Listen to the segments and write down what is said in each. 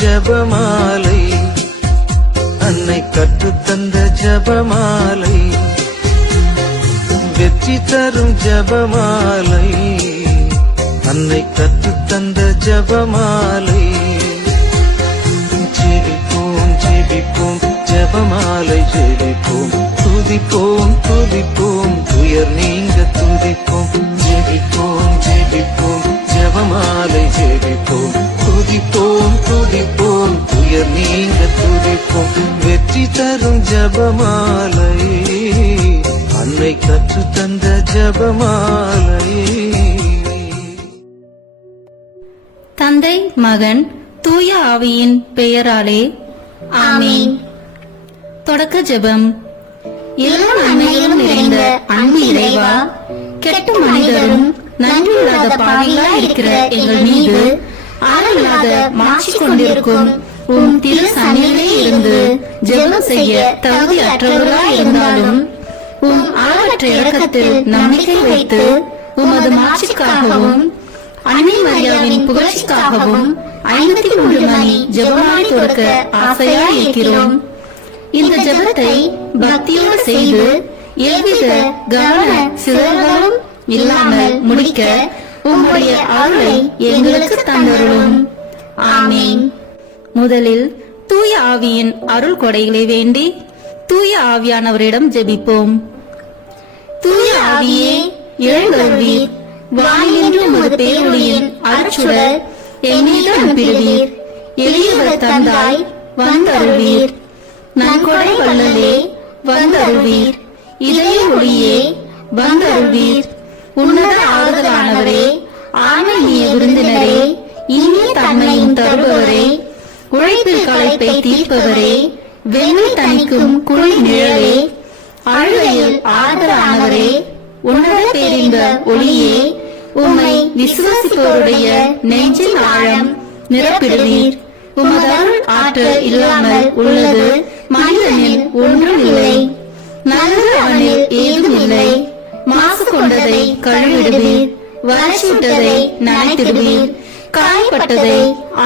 ஜபமாலை, அன்னை கற்றுத்தந்த ஜபமாலை, வெற்றி தரும் ஜபமாலை, அன்னை கற்றுத்தந்த ஜபமாலை. ஜெபிப்போம் ஜெபிப்போம் ஜபமாலை ஜெபிப்போம், துதிப்போம் துதிப்போம் துயர் நீங்க துதிப்போம். ஜெபிப்போம் ஜெபிப்போம் ஜபமாலை ஜெபிப்போம், துதிப்போம் துதிப்போம் துயர் நீங்க துதிப்போம். வெற்றி தரும் ஜபமாலை, அன்னை கற்று தந்த ஜபமாலை. தந்தை மகன் தூய ஆவியின் பெயராலே ஆமீன். தொடக்க ஜெபம். எல்லா நன்மைகளும் நிறைந்த அன்பு இறைவா, கெட்ட மனிதரும் நன்றியில்லாத பாவிகளாய் இருக்கிற எங்கள் மீது ஆளில்லாத மாற்றிக் கொண்டிருக்கும் உம் திரு சன்னிதியிலே இருந்து ஜெபம் செய்ய தகுதி அற்றவர்களாய் இருந்தாலும் உம் அளவற்ற இரக்கத்தில் நம்பிக்கை வைத்து உமது மாட்சிக்காகவும் அன்னை மரியாவின் புகழ்ச்சிக்காகவும் 53 மணி ஜெபமாலை தொடக்க ஆசையாய் இருக்கிறோம். இந்த ஜெபத்தை பக்தியோடு செய்து எவ்வித கவன சிதறலும் இல்லாமல் முடிக்க உம்முடைய அருளை எங்களுக்கு தந்தருளும். ஆமீன். முதலில் தூய ஆவியின் அருள் கொடைகளை வேண்டி தூய ஆவியானவரிடம் ஜெபிப்போம். தூய ஆவியே எழுந்தருள்வீர், வானிலிருந்து உமது பேரொளியின் அருட்சுடர் எம்மீது அனுப்பிடுவீர். எளியவர் தந்தாய் வந்தருள்வீர், நன்கொடை வள்ளலே வந்தருள்வீர். இதய ஒளியே வந்தருள்வீர். உன்னத ஆறுதலானவரே, ஆன்மீக விருந்தினரே, இனிய தன்மையும் தருபவரே, உழைப்பில் களைப்பை தீர்ப்பவரே, வெள்ளை தணிக்கும் குளிர் நிழலே, அழுகையில் ஆறுதலானவரே, உன்னத பேரின்ப ஒளியே, உம்மை விசுவாசிப்போருடைய நெஞ்சின் ஆழம் நிரப்பிடுவீர். உமது அருள் ஆற்றல் இல்லாமல் உள்ளது மனிதனில் ஒன்றும் இல்லை. நல்லது அவனில் ஏதும் இல்லை. மாசு கொண்டதை கழுவிடுவீர், வறட்சிவிட்டதை நனைத்திடுவீர், காயப்பட்டதை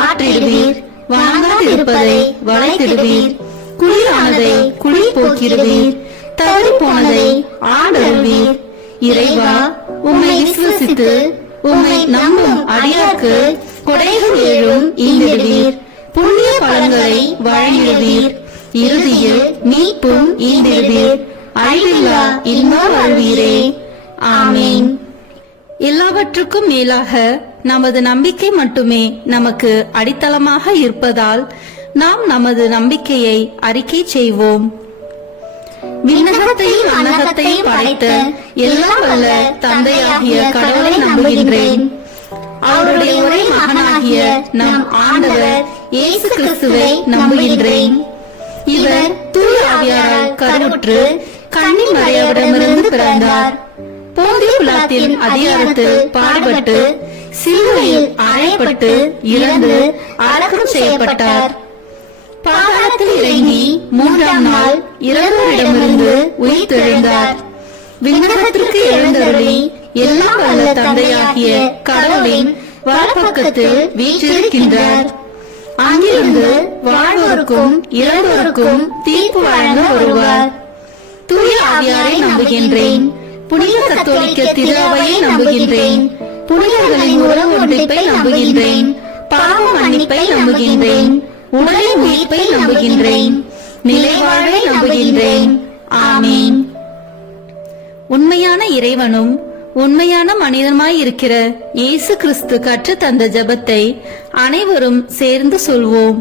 ஆற்றிடுவீர், வாங்காதிருப்பதை வளைத்திடுவீர், குளிரானதை குளிர் போக்கிடுவீர், தவறி போனதை ஆண்டருள்வீர். இறைவா, உம்மை விசுவசித்து உம்மை நம்பும் அடியார்க்கு கொடைகள் ஏழும் ஈந்திடுவீர், புண்ணிய பலன்களை வழங்கிடுவீர், இறுதியில் மீட்பும் ஈந்திடுவீர், அழிவில்லா இன்பம் வாழ்வீரே. ஆமீன். எல்லாவற்றுக்கும் மேலாக நமது நம்பிக்கை மட்டுமே நமக்கு அடித்தளமாக இருப்பதால் நாம் நமது நம்பிக்கையை அறிக்கை செய்வோம். விண்ணகத்தையும் அன்னகத்தையும் படைத்த எல்லாம் வல்ல தந்தையாகிய கடவுளை நம்புகின்றேன். அவருடைய ஒரே மகனாகிய நம் ஆண்டவர் இயேசு கிறிஸ்துவை நம்புகின்றேன். இவர் தூய ஆவியாரால் கருவுற்று கன்னி மரியாவிடமிருந்து பிறந்தார். போந்திய பிலாத்தின் அதிகாரத்தில் பாடுபட்டு சிலுவையில் அறையப்பட்டு இறந்து அடக்கம் செய்யப்பட்டார். பாதாளத்தில் இறங்கி 3ஆம் நாள் இறந்தோரிடமிருந்து உயிர்த்தெழுந்தார். விண்ணகத்திற்கு எழுந்தருளி எல்லாம் வல்ல தந்தையாகிய கடவுளின் வலப்பக்கத்தில் வீற்றிருக்கின்றார். அங்கிருந்து வாழ்வோருக்கும் இறந்தோருக்கும் தீர்ப்பு வழங்க வருவார். தூய ஆவியாரை நம்புகின்றேன். புனித கத்தோலிக்க திரு அவையை நம்புகின்றேன். புனிதர்களின் உறவு ஒன்றிப்பை நம்புகின்றேன். பாவ மன்னிப்பை நம்புகின்றேன். உடலின் உயிர்ப்பை நம்புகின்றேன். நிலைவாழ்வை நம்புகின்றேன். ஆமீன். உண்மையான இறைவனும் உண்மையான மனிதமாய் இருக்கிற இயேசு கிறிஸ்து கற்று தந்த ஜெபத்தை அனைவரும் சேர்ந்து சொல்வோம்.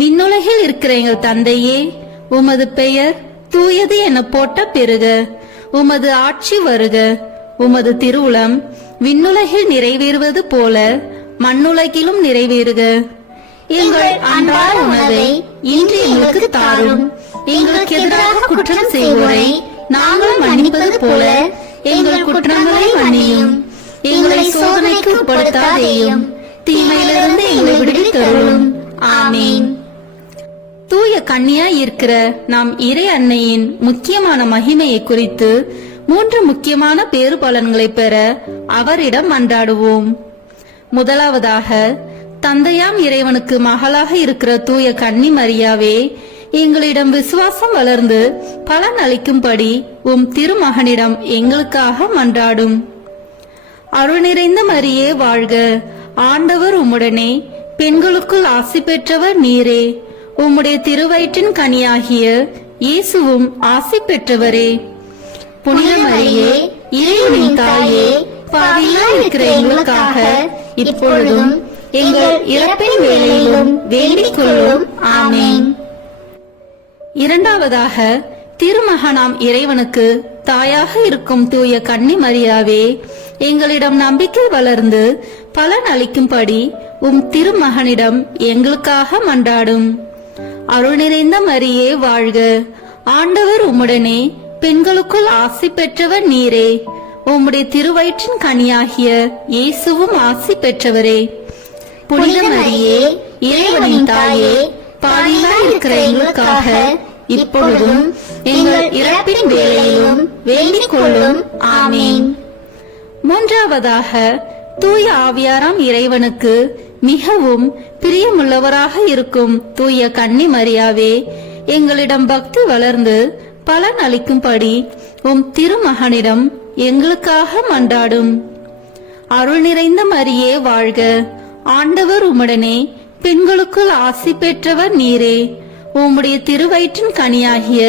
விண்ணுலகில் இருக்கிற எங்கள் தந்தையே, உமது பெயர் தூயது என போட்ட பெருக. உமது ஆட்சி வருக. உமது திருவுளம் விண்ணுலகில் நிறைவேறுவது போல மண்ணுலகிலும் நிறைவேறுக. எங்கள் அன்றாட உணவை இன்று எங்களுக்கு தாரும். எங்களுக்கு எதிராக குற்றம் செய்வோரை நாங்கள் மன்னிப்பது போல எங்கள் குற்றங்களை மன்னியும். எங்களை சோதனைக்கு உட்படுத்தாதேயும், தீமையிலிருந்து எங்களை விடுவித்தருளும். ஆமீன். தூய கன்னியாய் இருக்கிற நாம் இறை அன்னையின் முக்கியமான மகிமையை குறித்து 3 முக்கியமான பேறு பலன்களை பெற அவரிடம் மன்றாடுவோம். முதலாவதாக, தந்தையாம் இறைவனுக்கு மகளாக இருக்கிற தூய கன்னி மரியாவே, எங்களிடம் விசுவாசம் வளர்ந்து பலன் அளிக்கும்படி உம் திருமகனிடம் எங்களுக்காக மன்றாடும். அருள் நிறைந்த மரியே வாழ்க, ஆண்டவர் உம்முடனே, பெண்களுக்குள் ஆசி பெற்றவர் நீரே. உம்முடைய திருவயிற்றின் கனியாகிய இயேசுவும் ஆசி பெற்றவரே. புனித மரியே, இறைவனின் தாயே, பாவிகளாய் இருக்கிற எங்களுக்காக இப்பொழுதும் எங்கள் இறப்பின் வேளையிலும் வேண்டிக் கொள்ளும். ஆமென். இரண்டாவதாக, திருமகனாம் இறைவனுக்கு தாயாக இருக்கும் தூய கன்னி மரியாவே, எங்களிடம் நம்பிக்கை வளர்ந்து பலன் அளிக்கும்படி உம் திருமகனிடம் எங்களுக்காக மன்றாடும். அருள் நிறைந்த மரியே வாழ்க, ஆண்டவர் உம்முடனே, பெண்களுக்குள் ஆசி பெற்றவர் நீரே. உம்முடைய திருவயிற்றின் கனியாகிய இயேசுவும் ஆசி பெற்றவரே. புனித மரியே, இறைவனின் தாயே, பாவிகளாய் இருக்கிற எங்களுக்காக இப்பொழுதும் எங்கள் இறப்பின் வேளையிலும் வேண்டிக் கொள்ளும். ஆமென். மூன்றாவதாக, தூய ஆவியாராம் இறைவனுக்கு மிகவும் பிரியமுள்ளவராக இருக்கும் தூய கன்னி மரியாவே, எங்களிடம் பக்தி வளர்ந்து பலன் அளிக்கும்படி உம் திருமகனிடம் எங்களுக்காக மன்றாடும். அருள் நிறைந்த மரியே வாழ்க, ஆண்டவர் உம்முடனே, பெண்களுக்குள் ஆசி பெற்றவர் நீரே. உம்முடைய திருவயிற்றின் கனியாகிய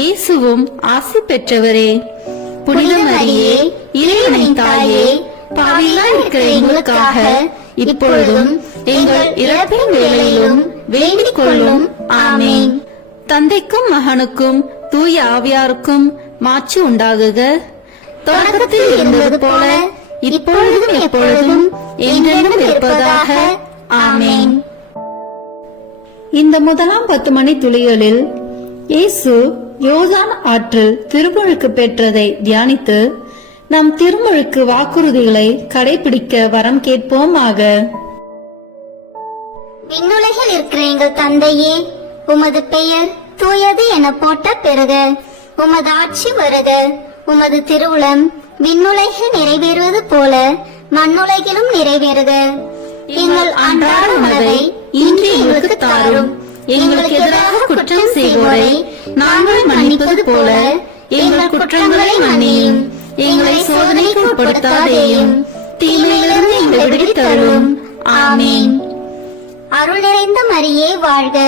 இயேசுவும் ஆசி பெற்றவரே. புனித மரியே, இறைவனின் தாயே, பாவிகளாய் இருக்கிற எங்களுக்காக இப்பொழுதும் எங்கள் இறப்பின் வேளையிலும் வேண்டிக் கொள்ளும். ஆமென். தந்தைக்கும் மகனுக்கும் தூய ஆவியாருக்கும் மாட்சி உண்டாகுக. தொடக்கத்தில் இருந்தது போல இப்பொழுதும் எப்பொழுதும் என்றென்றும் இருப்பதாக. ஆமென். இந்த முதலாம் 10 மணி துளிகளில் இயேசு யோர்தான் ஆற்றில் திருமுழுக்கு பெற்றதை தியானித்து நம் திருமுழுக்கு வாக்குறுதிகளை கடைபிடிக்க வரம் கேட்போமாக. விண்ணுலகில் இருக்கிற எங்கள் தந்தையே, உமது பெயர் தூயது என போற்ற பெறுக. உமது ஆட்சி வருக. உமது திருவுளம் விண்ணுலகில் நிறைவேறுவது போல மண்ணுலகிலும் நிறைவேறுக. எங்கள் அன்றாட உணவை இன்று எங்களுக்கு தாரும். எங்களுக்கு எதிராக குற்றம் செய்வோரை நாங்கள் மன்னிப்பது போல எங்கள் குற்றங்களை மன்னியும். எங்களை சோதனைக்கு உட்படுத்தாதேயும், தீமையிலிருந்து எங்களை விடுவித்தருளும். ஆமென். அருள் நிறைந்த மரியே வாழ்க,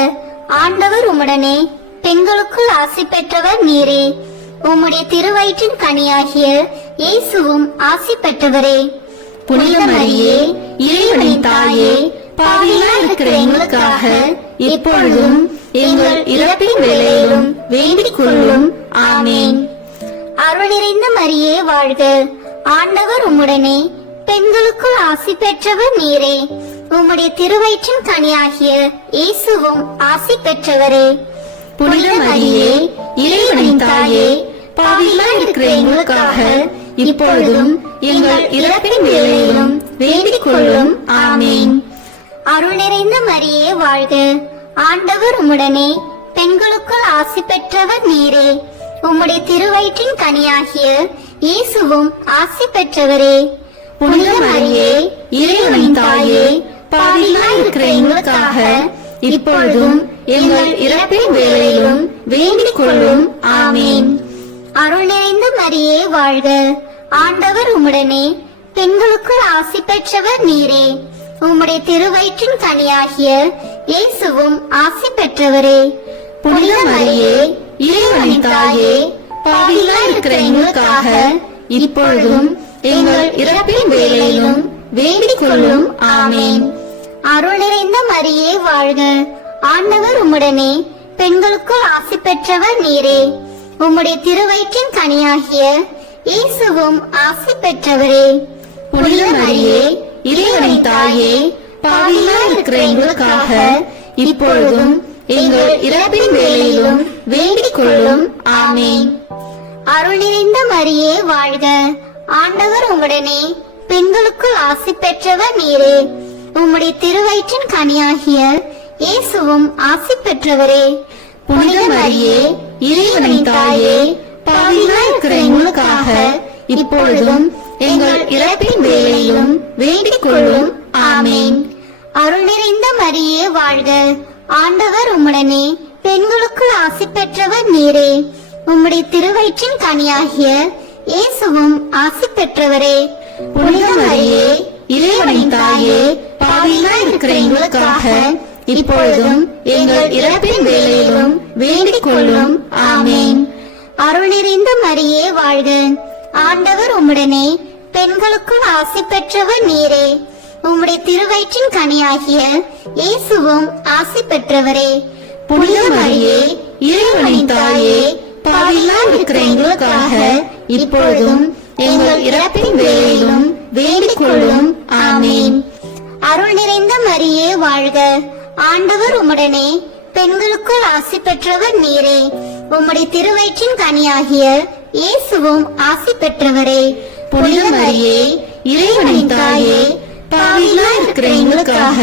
ஆண்டவர் உம்முடனே, பெண்களுக்குள் ஆசி பெற்றவர் நீரே. உம்முடைய திருவயிற்றின் கனியாகிய இயேசுவும் ஆசி பெற்றவரே. புனித மரியே, இறைவனின் தாயே, பாவிகளாய் இருக்கிற எங்களுக்காக இப்பொழுதும் எங்கள் இறப்பின் வேளையிலும் வேண்டிக் கொள்ளும். ஆமென். அருள் நிறைந்த மரியே வாழ்க, ஆண்டவர் உம்முடனே, பெண்களுக்குள் ஆசி பெற்றவர் நீரே. உம்முடைய திருவயிற்றின் கனியாகிய இயேசுவும் ஆசி பெற்றவரே. புனித மரியே, இறைவனின் தாயே, பாவிகளாய் இருக்கிற எங்களுக்காக இப்பொழுதும் எங்கள் இறப்பின் வேளையிலும் வேண்டிக் கொள்ளும். ஆமென். அருள் நிறைந்த மரியே வாழ்க, ஆண்டவர் உம்முடனே, பெண்களுக்குள் ஆசி பெற்றவர் நீரே. உம்முடைய திருவயிற்றின் கனியாகிய இயேசுவும் ஆசி பெற்றவரே. புனித மரியே, இறைவனின் தாயே, பாவிகளாய் இருக்கிற எங்களுக்காக இப்பொழுதும் எங்கள் இறப்பின் வேளையிலும் வேண்டிக் கொள்ளும். ஆமென். அருள் நிறைந்த மரியே வாழ்க, ஆண்டவர் உம்முடனே, பெண்களுக்குள் ஆசி பெற்றவர் நீரே. உம்முடைய திருவயிற்றின் கனியாகிய இயேசுவும் ஆசி பெற்றவரே. புனித மரியே, இறைவனின் தாயே, பாவிகளாய் இருக்கிற எங்களுக்காக இப்பொழுதும் எங்கள் இறப்பின் வேளையிலும் வேண்டிக் கொள்ளும். ஆமென். அருள் நிறைந்த மரியே வாழ்க, ஆண்டவர் உம்முடனே, பெண்களுக்குள் ஆசி பெற்றவர் நீரே. உம்முடைய திருவயிற்றின் கனியாகிய இயேசுவும் ஆசி பெற்றவரே. புனித மரியே, இறைவனின் தாயே, பாவிகளாய் இருக்கிற எங்களுக்காக இப்பொழுதும் எங்கள் இறப்பின் வேளையிலும் வேண்டிக் கொள்ளும். ஆமென். அருள் நிறைந்த மரியே வாழ்க, ஆண்டவர் உம்முடனே, பெண்களுக்குள் ஆசி பெற்றவர் நீரே. உம்முடைய திருவயிற்றின் கனியாகிய இயேசுவும் ஆசி பெற்றவரே. புனித மரியே, இறைவனின் தாயே, பாவிகளாய் இருக்கிற எங்களுக்காக இப்பொழுதும் எங்கள் இறப்பின் வேளையிலும் வேண்டிக் கொள்ளும். ஆமென். அருள் நிறைந்த மரியே வாழ்க, ஆண்டவர் உம்முடனே, பெண்களுக்குள் ஆசி பெற்றவர் நீரே. உம்முடைய திருவயிற்றின் கனியாகிய இயேசுவும் ஆசி பெற்றவரே. புனித மரியே, இறைவனின் தாயே, பாவிகளாய் இருக்கிற எங்களுக்காக இப்பொழுதும் எங்கள் இறப்பின் வேளையிலும் வேண்டிக் கொள்ளும். ஆமென். அருள் நிறைந்த மரியே வாழ்க, ஆண்டவர் உம்முடனே, பெண்களுக்குள் ஆசி பெற்றவர் நீரே. உம்முடைய திருவயிற்றின் கனியாகிய இயேசுவும் ஆசி பெற்றவரே. புனித மரியே, இறைவனின் தாயே, பாவிகளாய் இருக்கிற எங்களுக்காக இப்பொழுதும் எங்கள் இறப்பின் வேளையிலும் வேண்டிக் கொள்ளும். ஆமென். அருள் நிறைந்த மரியே வாழ்க, ஆண்டவர் உம்முடனே, பெண்களுக்குள் ஆசி பெற்றவர் நீரே. உம்முடைய திருவயிற்றின் கனியாகிய இயேசுவும் ஆசி பெற்றவரே. புனித மரியே, இறைவனின் தாயே, பாவிகளாய் இருக்கிற எங்களுக்காக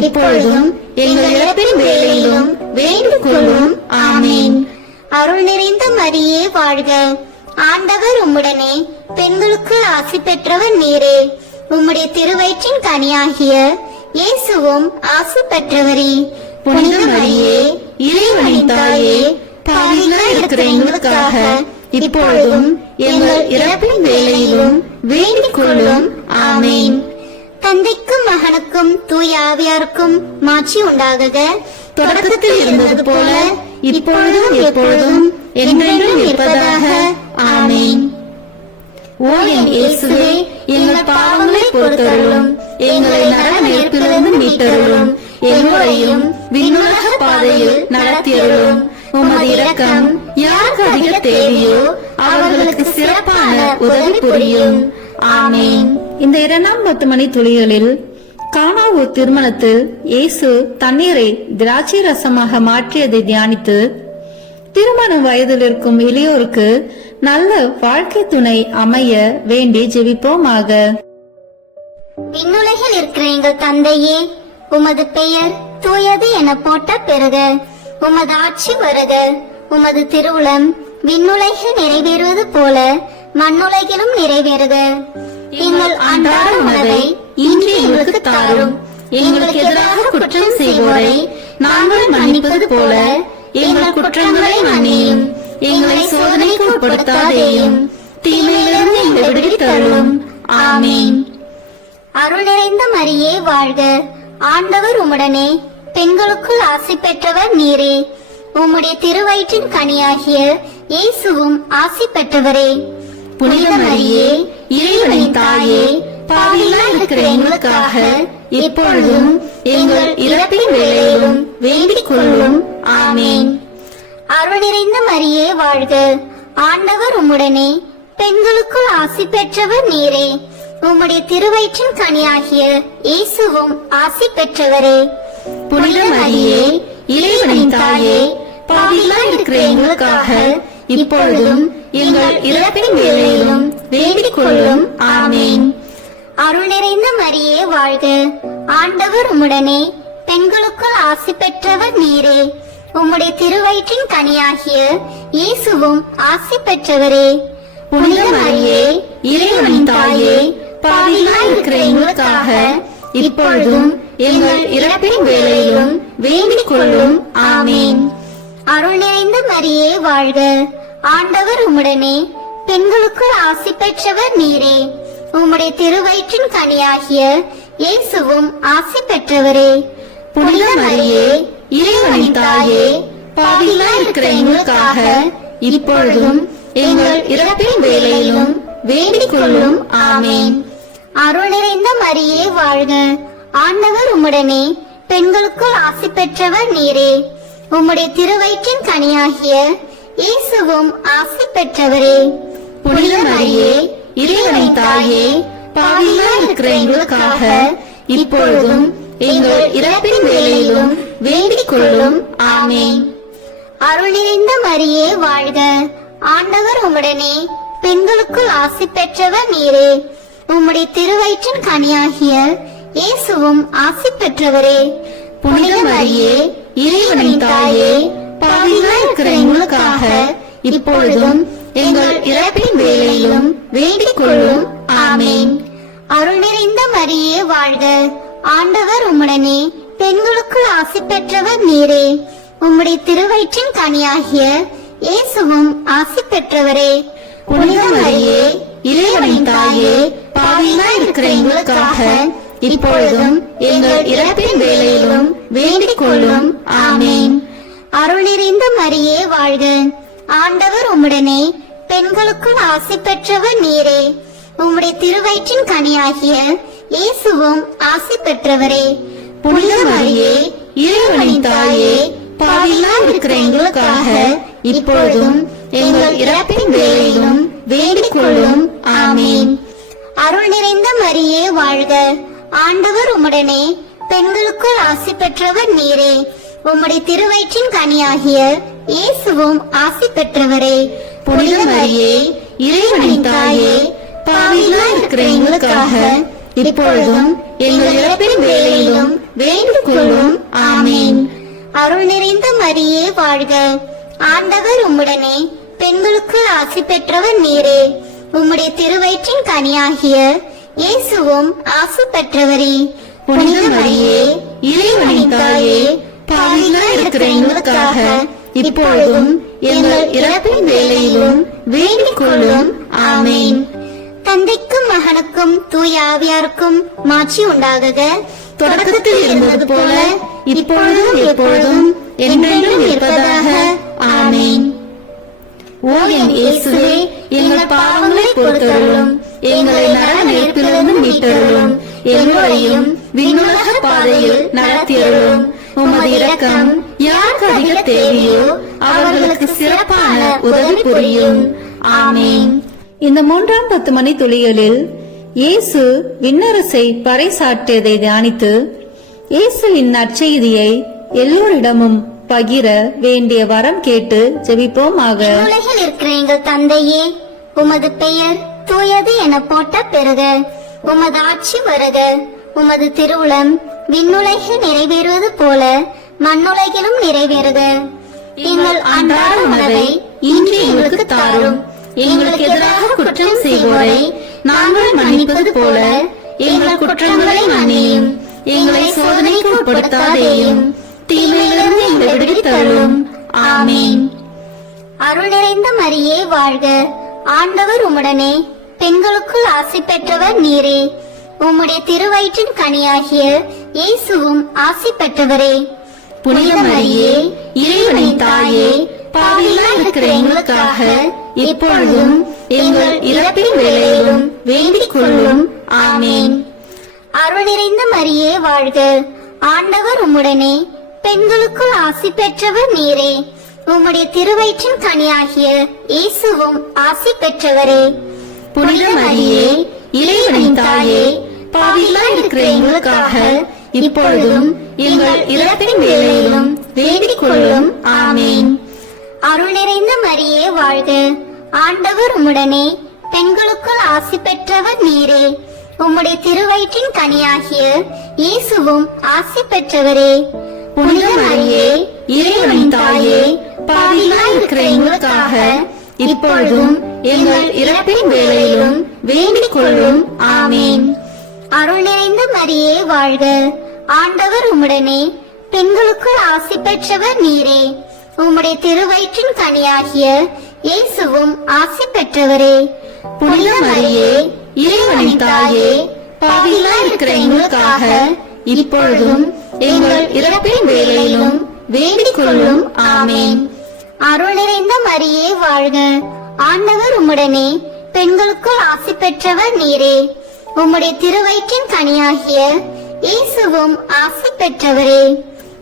இப்பொழுதும் எங்கள் இறப்பின் வேளையிலும் வேண்டிக் கொள்ளும். ஆமென். அருள் நிறைந்த மரியே வாழ்க, ஆண்டவர் உம்முடனே, பெண்களுக்குள் ஆசி பெற்றவர் நீரே. உம்முடைய திருவயிற்றின் கனியாகிய இயேசுவும் ஆசி பெற்றவரே. புனித மரியே, இறைவனின் தாயே, பாவிகளாய் இருக்கிற எங்களுக்காக இப்பொழுதும் எங்கள் இறப்பின் வேளையிலும் வேண்டிக் கொள்ளும். ஆமென். தந்தைக்கும் மகனுக்கும் தூய ஆவியாருக்கும் மாட்சி உண்டாகுக. தொடக்கத்தில் இருந்தது போல இப்பொழுதும் எப்பொழுதும் என்றென்றும் இருப்பதாக. ஆமென். ஓ என் இயேசுவே, எங்கள் பாவங்களை பொறுத்தருளும், எங்களை நரக நெருப்பிலிருந்து மீட்டருளும், எங்களையும் விண்ணுலக பாதையில் நடத்தியருளும். உமது இரக்கம் யாருக்கு அதிக தேவையோ அவர்களுக்கு சிறப்பான உதவி புரியும். ஆமென். இந்த 2ஆம் 10 மணி துளிகளில் கானா ஒரு திருமணத்தில் இயேசு தண்ணீரை திராட்சை ரசமாக மாற்றியதை தியானித்து, திருமண வயதில் இருக்கும் இளையோருக்கு நல்ல வாழ்க்கை துணை அமைய வேண்டி ஜெபிப்போமாக. விண்ணுலகில் இருக்கிற எங்கள் தந்தையே, உமது பெயர் தூயது என போட்ட பிறகு உமது ஆட்சி வருக. உமது திருவுளம் விண்ணுலகில் நிறைவேறுவது போல மண்ணுலகிலும் நிறைவேறுக. எங்கள் அன்றாட உணவை இன்று எங்களுக்கு தாரும். எங்களுக்கு எதிராக குற்றம் செய்வோரை நாங்கள் மன்னிப்பது போல எங்கள் குற்றங்களை மன்னியும். எங்களை சோதனைக்கு உட்படுத்தாதேயும், தீமையிலிருந்து எங்களை விடுவித்தருளும். ஆமென். அருள் நிறைந்த மரியே வாழ்க, ஆண்டவர் உம்முடனே, பெண்களுக்குள் ஆசி பெற்றவர் நீரே. உம்முடைய திருவயிற்றின் கனியாகிய இயேசுவும் ஆசி பெற்றவரே. புனித மரியே, இறைவனின் தாயே, பாவிகளாய் இருக்கிற எங்களுக்காக இப்பொழுதும் எங்கள் இறப்பின் வேளையிலும் வேண்டிக் கொள்ளும். ஆமென். அருள் நிறைந்த மரியே வாழ்க, ஆண்டவர் உம்முடனே, பெண்களுக்குள் ஆசி பெற்றவர் நீரே. உம்முடைய திருவயிற்றின் கனியாகிய இயேசுவும் ஆசி பெற்றவரே. புனித மரியே, இறைவனின் தாயே, பாவிகளாய் இருக்கிற எங்களுக்காக இப்பொழுதும் எங்கள் இறப்பின் வேளையிலும் வேண்டிக் கொள்ளும். ஆமென். அருள் நிறைந்த மரியே வாழ்க, ஆண்டவர் உம்முடனே, பெண்களுக்குள் ஆசி பெற்றவர் நீரே. உம்முடைய திருவயிற்றின் கனியாகிய இயேசுவும் ஆசி பெற்றவரே. புனித மரியே, இறைவனின் தாயே, பாவிகளாய் இருக்கிற எங்களுக்காக இப்பொழுதும் எங்கள் இறப்பின் வேளையிலும் வேண்டிக் கொள்ளும். ஆமென். அருள் நிறைந்த மரியே வாழ்க, ஆண்டவர் உம்முடனே, பெண்களுக்குள் ஆசி பெற்றவர் நீரே. உம்முடைய திருவயிற்றின் கனியாகிய இயேசுவும் ஆசி பெற்றவரே. புனித மரியே, இறைவனின் தாயே, பாவிகளாய் இருக்கிற எங்களுக்காக இப்பொழுதும் எங்கள் இறப்பின் வேளையிலும் வேண்டிக் கொள்ளும். ஆமென். அருள் நிறைந்த மரியே வாழ்க, ஆண்டவர் உம்முடனே, பெண்களுக்குள் ஆசி பெற்றவர் நீரே. உம்முடைய திருவயிற்றின் கனியாகிய இயேசுவும் ஆசி பெற்றவரே. புனித மரியே, இறைவனின் தாயே, பாவிகளாய் இருக்கிற எங்களுக்காக இப்பொழுதும் எங்கள் இறப்பின் வேளையிலும் வேண்டிக் கொள்ளும். ஆமென். அருள் நிறைந்த மரியே வாழ்க, ஆண்டவர் உம்முடனே, பெண்களுக்குள் ஆசி பெற்றவர் நீரே. உம்முடைய திருவயிற்றின் கனியாகிய இயேசுவும் ஆசி பெற்றவரே. புனித மரியே, இறைவனின் தாயே, பாவிகளாய் இருக்கிற எங்களுக்காக இப்பொழுதும் எங்கள் இறப்பின் வேளையிலும் வேண்டிக் கொள்ளும். ஆமென். அருள் நிறைந்த மரியே வாழ்க, ஆண்டவர் உம்முடனே பெண்களுக்குள் ஆசி பெற்றவர் நீரே. உம்முடைய திருவயிற்றின் கனியாகிய இயேசுவும் ஆசி பெற்றவரே. புனித மரியே, இறைவனின் தாயே, பாவிகளாய் இருக்கிற எங்களுக்காக இப்பொழுதும் எங்கள் இறப்பின் வேளையிலும் வேண்டிக் கொள்ளும். ஆமேன். அருள் நிறைந்த மரியே வாழ்க. ஆண்டவர் உம்முடனே பெண்களுக்குள் ஆசி பெற்றவர் நீரே. உம்முடைய திருவயிற்றின் கனியாகிய இயேசுவும் ஆசி பெற்றவரே. புனித மரியே, இறைவனின் தாயே, பாவிகளாய் இருக்கிற எங்களுக்காக இப்பொழுதும் எங்கள் இறப்பின் வேளையிலும் வேண்டிக் கொள்ளும். ஆமேன். அருள் நிறைந்த மரியே வாழ்க. ஆண்டவர் உம்முடனே பெண்களுக்குள் ஆசி பெற்றவர் நீரே. உம்முடைய திருவயிற்றின் கனியாகிய இயேசுவும் ஆசி பெற்றவரே. புனித மரியே, இறைவனின் தாயே, பாவிகளாய் இருக்கிற எங்களுக்காக இப்பொழுதும் எங்கள் இறப்பின் வேளையிலும் வேண்டிக் கொள்ளும். ஆமேன். அருள் நிறைந்த மரியே வாழ்க. ஆண்டவர் உம்முடனே பெண்களுக்குள் ஆசி பெற்றவர் நீரே. உம்முடைய திருவயிற்றின் கனியாகிய இயேசுவும் ஆசி பெற்றவரே. புனித மரியே, இறைவனின் தாயே, பாவிகளாய் இருக்கிற எங்களுக்காக இப்பொழுதும் எங்கள் இறப்பின் வேளையிலும் வேண்டிக் கொள்ளும். ஆமேன். தந்தைக்கும் மகனுக்கும் தூய ஆவியாருக்கும் மாட்சி உண்டாகுக. தொடக்கத்தில் இருந்தது போல இப்பொழுதும் எப்பொழுதும் என்றென்றும் இருப்பதாக. ஆமேன். ஓ என் இயேசுவே, எங்கள் பாவங்களை பொறுத்தருளும், எங்களை நரக நெருப்பிலிருந்து மீட்டருளும், எல்லோரையும் விண்ணுலக பாதையில் நடத்தியருளும். உமது இரக்கம் யாருக்கு அதிக தேவையோ அவர்களுக்கு சிறப்பான உதவி புரியும். ஆமேன். இந்த 3ஆம் 10 மணி துளிகளில் இயேசு விண்ணரசை பறைசாற்றியதை தியானித்து இயேசுவின் நற்செய்தியை எல்லோரிடமும் பகிர வேண்டிய வரம் கேட்டு ஜெபிப்போமாக. உலகில் இருக்கிற எங்கள் தந்தையே, உமது பெயர் தூயது என போட்ட பெறுக. உமது ஆட்சி வருக. உமது திருவுளம் விண்ணுலகில் நிறைவேறுவது போல மண்ணுலகிலும் நிறைவேறுக. எங்கள் அன்றாட உணவை இன்று எங்களுக்கு தாரும். எங்களுக்கு எதிராக குற்றம் செய்வோரை நாங்கள் மன்னிப்பது போல எங்கள் குற்றங்களை மன்னியும். எங்களை சோதனைக்கு உட்படுத்தாதேயும், தீமையிலிருந்து எங்களை விடுவித்தருளும். ஆமேன். அருள் நிறைந்த மரியே வாழ்க. ஆண்டவர் உம்முடனே பெண்களுக்குள் ஆசி பெற்றவர் நீரே. உம்முடைய திருவயிற்றின் கனியாகிய இயேசுவும் ஆசி பெற்றவரே. புனித மரியே, இறைவனின் தாயே, பாவிகளாய் இருக்கிற எங்களுக்காக இப்பொழுதும் எங்கள் இறப்பின் வேளையிலும் வேண்டிக் கொள்ளும். ஆமேன். அருள் நிறைந்த மரியே வாழ்க. ஆண்டவர் உம்முடனே பெண்களுக்குள் ஆசி பெற்றவர் நீரே. உம்முடைய திருவயிற்றின் கனியாகிய இயேசுவும் ஆசி பெற்றவரே. புனித மரியே, இறைவனின் தாயே, பாவிகளாய் இருக்கிற எங்களுக்காக இப்பொழுதும் எங்கள் இறப்பின் வேளையிலும் வேண்டிக் கொள்ளும். ஆமேன். அருள் நிறைந்த மரியே வாழ்க. ஆண்டவர் உம்முடனே பெண்களுக்குள் ஆசி பெற்றவர் நீரே. உம்முடைய திருவயிற்றின் கனியாகிய இயேசுவும் ஆசி பெற்றவரே. புனித மரியே, இறைவனின் தாயே, பாவிகளாய் இருக்கிற எங்களுக்காக இப்பொழுதும் எங்கள் இறப்பின் வேளையிலும் வேண்டிக் கொள்ளும். ஆமேன். அருள் நிறைந்த மரியே வாழ்க. ஆண்டவர் உம்முடனே பெண்களுக்குள் ஆசி பெற்றவர் நீரே. உம்முடைய திருவயிற்றின் கனியாகிய இயேசுவும் ஆசி பெற்றவரே. புனித மரியே, இறைவனின் தாயே, பாவிகளாய் இருக்கிற எங்களுக்காக இப்பொழுதும் எங்கள் இறப்பின் வேளையிலும் வேண்டிக் கொள்ளும். ஆமேன். அருள் நிறைந்த மரியே வாழ்க. ஆண்டவர் உம்முடனே பெண்களுக்குள் ஆசி பெற்றவர் நீரே. உம்முடைய திருவயிற்றின் கனியாகிய இயேசுவும் ஆசி பெற்றவரே.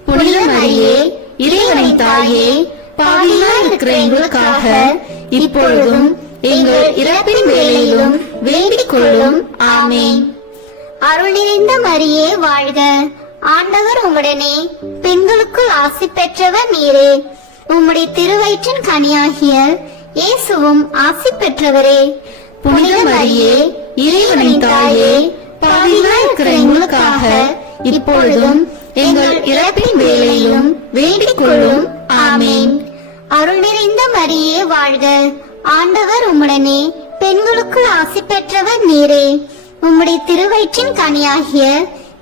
புனித மரியே, இறைவனின் தாயே, பாவிகளாய் இருக்கிற எங்களுக்காக இப்பொழுதும் எங்கள் இறப்பின் வேளையிலும் வேண்டிக் கொள்ளும். ஆமேன். அருள் நிறைந்த மரியே வாழ்க. ஆண்டவர் உம்முடனே பெண்களுக்குள் ஆசி பெற்றவர் நீரே. உம்முடைய திருவயிற்றின் கனியாகிய இயேசுவும் ஆசி பெற்றவரே. புனித மரியே, இறைவனின் தாயே, பாவிகளாய் இருக்கிற எங்களுக்காக இப்பொழுதும் எங்கள் இறப்பின் வேளையிலும் வேண்டிக் கொள்ளும். ஆமேன். அருள் நிறைந்த மரியே வாழ்க. ஆண்டவர் உம்முடனே பெண்களுக்குள் ஆசி பெற்றவர் நீரே. உம்முடைய திருவயிற்றின் கனியாகிய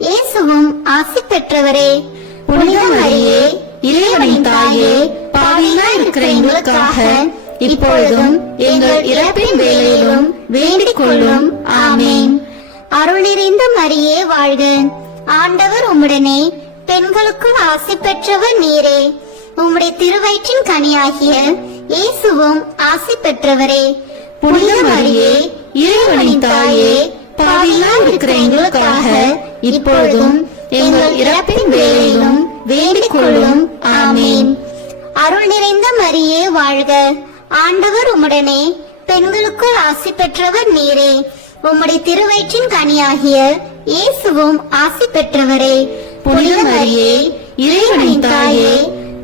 இயேசுவும் ஆசி பெற்றவரே. புனித மரியே, இறைவனின் தாயே, பாவிகளாய் இருக்கிற எங்களுக்காக இப்பொழுதும் எங்கள் இறப்பின் வேளையிலும் வேண்டிக் கொள்ளும். ஆமென். அருள் நிறைந்த மரியே வாழ்க. ஆண்டவர் உம்முடனே, பெண்களுக்குள் ஆசி பெற்றவர் நீரே. உம்முடைய திருவயிற்றின் கனியாகிய இயேசுவும் ஆசி பெற்றவரே. புனித மரியே, இறைவனின் தாயே, பாவிகளாய் இருக்கிற எங்களுக்காக இப்பொழுதும் எங்கள் இறப்பின் வேளையிலும் வேண்டிக் கொள்ளும். ஆமென். அருள் நிறைந்த மரியே வாழ்க. ஆண்டவர் உம்முடனே, பெண்களுக்குள் ஆசி பெற்றவர் நீரே. உம்முடைய திருவயிற்றின் கனியாகிய இயேசுவும் ஆசி பெற்றவரே. புனித மரியே, இறைவனின் தாயே,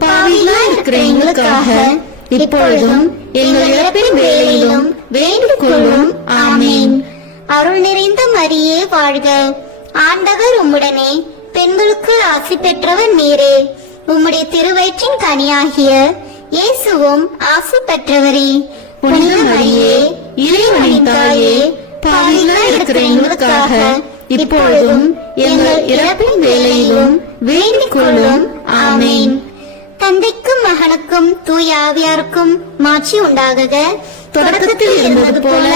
பாவிகளாய் இருக்கிற எங்களுக்காக இப்பொழுதும் எங்கள் இறப்பின் வேளையிலும் வேண்டிக் கொள்ளும். ஆமென். அருள் நிறைந்த மரியே வாழ்க. ஆண்டவர் உம்முடனே, பெண்களுக்குள் ஆசி பெற்றவர் நீரே. உம்முடைய திருவயிற்றின் கனியாகிய இயேசுவும் ஆசி பெற்றவரே. புனித மரியே, இறைவனின் தாயே, பாவிகளாய் இருக்கிற எங்களுக்காக இப்பொழுதும் எங்கள் இறப்பின் வேளையிலும் வேண்டிக் கொள்ளும். ஆமென். தந்தைக்கும் மகனுக்கும் தூய ஆவியாருக்கும் மாட்சி உண்டாகுக. தொடக்கத்தில் இருந்தது போல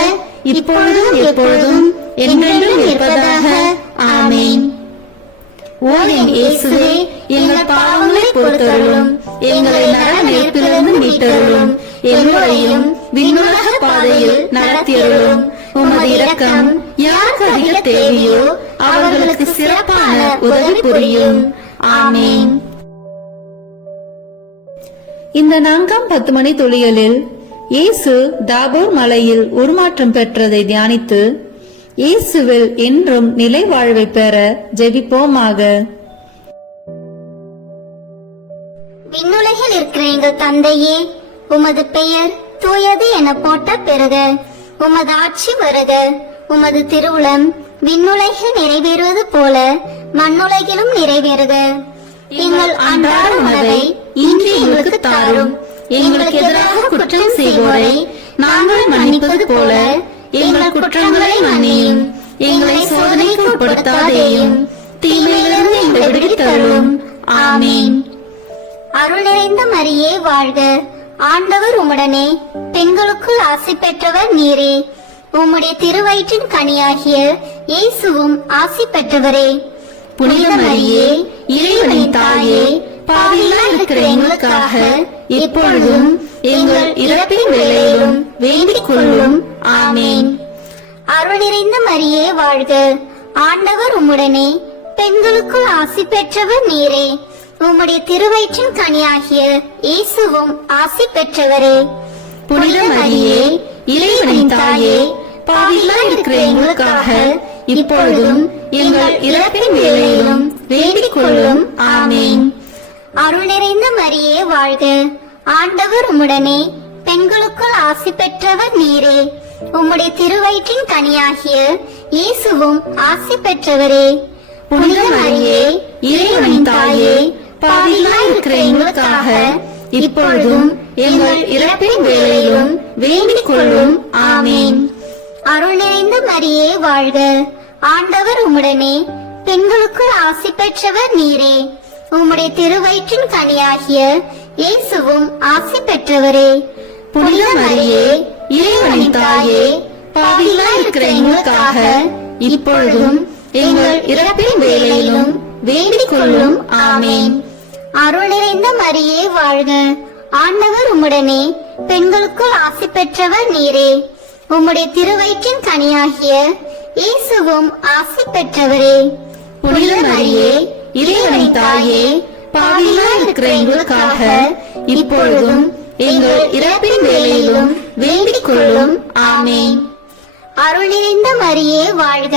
இப்பொழுதும் எப்பொழுதும் என்றென்றும் இருப்பதாக. ஆமென். ஓ என் இயேசுவே, எங்கள் பாவங்களை பொறுத்தருளும், எங்களை நரக நெருப்பிலிருந்து மீட்டருளும், எங்களையும் விண்ணுலக பாதையில் நடத்தியருளும். உமது இரக்கம் யாருக்கு அதிக தேவையோ அவர்களுக்கு சிறப்பான உதவி புரியும். ஆமென். இந்த 4ஆம் 10 மணி துளிகளில் இயேசு தாபோர் மலையில் உருமாற்றம் பெற்றதை தியானித்து இயேசுவில் என்றும் நிலை வாழ்வை பெற ஜெபிப்போமாக. விண்ணுலகில் இருக்கிற எங்கள் தந்தையே, உமது பெயர் தூயது என போட்ட பெறுக. உமது ஆட்சி வருக. உமது திருவுளம் விண்ணுலகில் நிறைவேறுவது போல மண்ணுலகிலும் நிறைவேறுக. எங்கள் அன்றாட உணவை இன்று எங்களுக்கு தாரும். எங்களுக்கு எதிராக குற்றம் செய்வோரை நாங்கள் மன்னிப்பது போல எங்கள் குற்றங்களை மன்னியும். எங்களை சோதனைக்கு உட்படுத்தாதேயும், தீமையிலிருந்து எங்களை விடுவித்தருளும். ஆமென். அருள் நிறைந்த மரியே வாழ்க. ஆண்டவர் உம்முடனே, பெண்களுக்குள் ஆசி பெற்றவர் நீரே. உம்முடைய திருவயிற்றின் கனியாகிய இயேசுவும் ஆசி பெற்றவரே. புனித மரியே, இறைவனின் தாயே, பாவிகளாய் இருக்கிற எங்களுக்காக இப்பொழுதும் எங்கள் இறப்பின் வேளையிலும் வேண்டிக் கொள்ளும். ஆமென். அருள் நிறைந்த மரியே வாழ்க. ஆண்டவர் உம்முடனே, பெண்களுக்குள் ஆசி பெற்றவர் நீரே. உம்முடைய திருவயிற்றின் கனியாகிய இயேசுவும் ஆசி பெற்றவரே. புனித மரியே, இறைவனின் தாயே, பாவிகளாய் இருக்கிற எங்களுக்காக இப்பொழுதும் எங்கள் இறப்பின் வேளையிலும் வேண்டிக் கொள்ளும். ஆமென். அருள் நிறைந்த மரியே வாழ்க. ஆண்டவர் உம்முடனே, பெண்களுக்குள் ஆசி பெற்றவர் நீரே. உம்முடைய திருவயிற்றின் கனியாகிய இயேசுவும் ஆசி பெற்றவரே. புனித மரியே, இறைவனின் தாயே, பாவிகளாய் இருக்கிற எங்களுக்காக இப்பொழுதும் எங்கள் இறப்பின் வேளையிலும் வேண்டிக் கொள்ளும். ஆமென். அருள் நிறைந்த மரியே வாழ்க. ஆண்டவர் உம்முடனே, பெண்களுக்குள் ஆசி பெற்றவர் நீரே. உம்முடைய திருவயிற்றின் கனியாகிய இயேசுவும் ஆசி பெற்றவரே. புனித மரியே, இறைவனின் தாயே, பாவிகளாய் இருக்கிற எங்களுக்காக இப்பொழுதும் எங்கள் இறப்பின் வேளையிலும் வேண்டிக் கொள்ளும். ஆமென். அருள் நிறைந்த மரியே வாழ்க. ஆண்டவர் உம்முடனே, பெண்களுக்குள் ஆசி பெற்றவர் நீரே. உம்முடைய திருவயிற்றின் கனியாகிய இயேசுவும் ஆசி பெற்றவரே. புனித மரியே, இறைவனின் தாயே, பாவிகளாய் இருக்கிற எங்களுக்காக இப்பொழுதும் எங்கள் இறப்பின் வேளையிலும் வேண்டிக் கொள்ளும். ஆமென். அருள் நிறைந்த மரியே வாழ்க.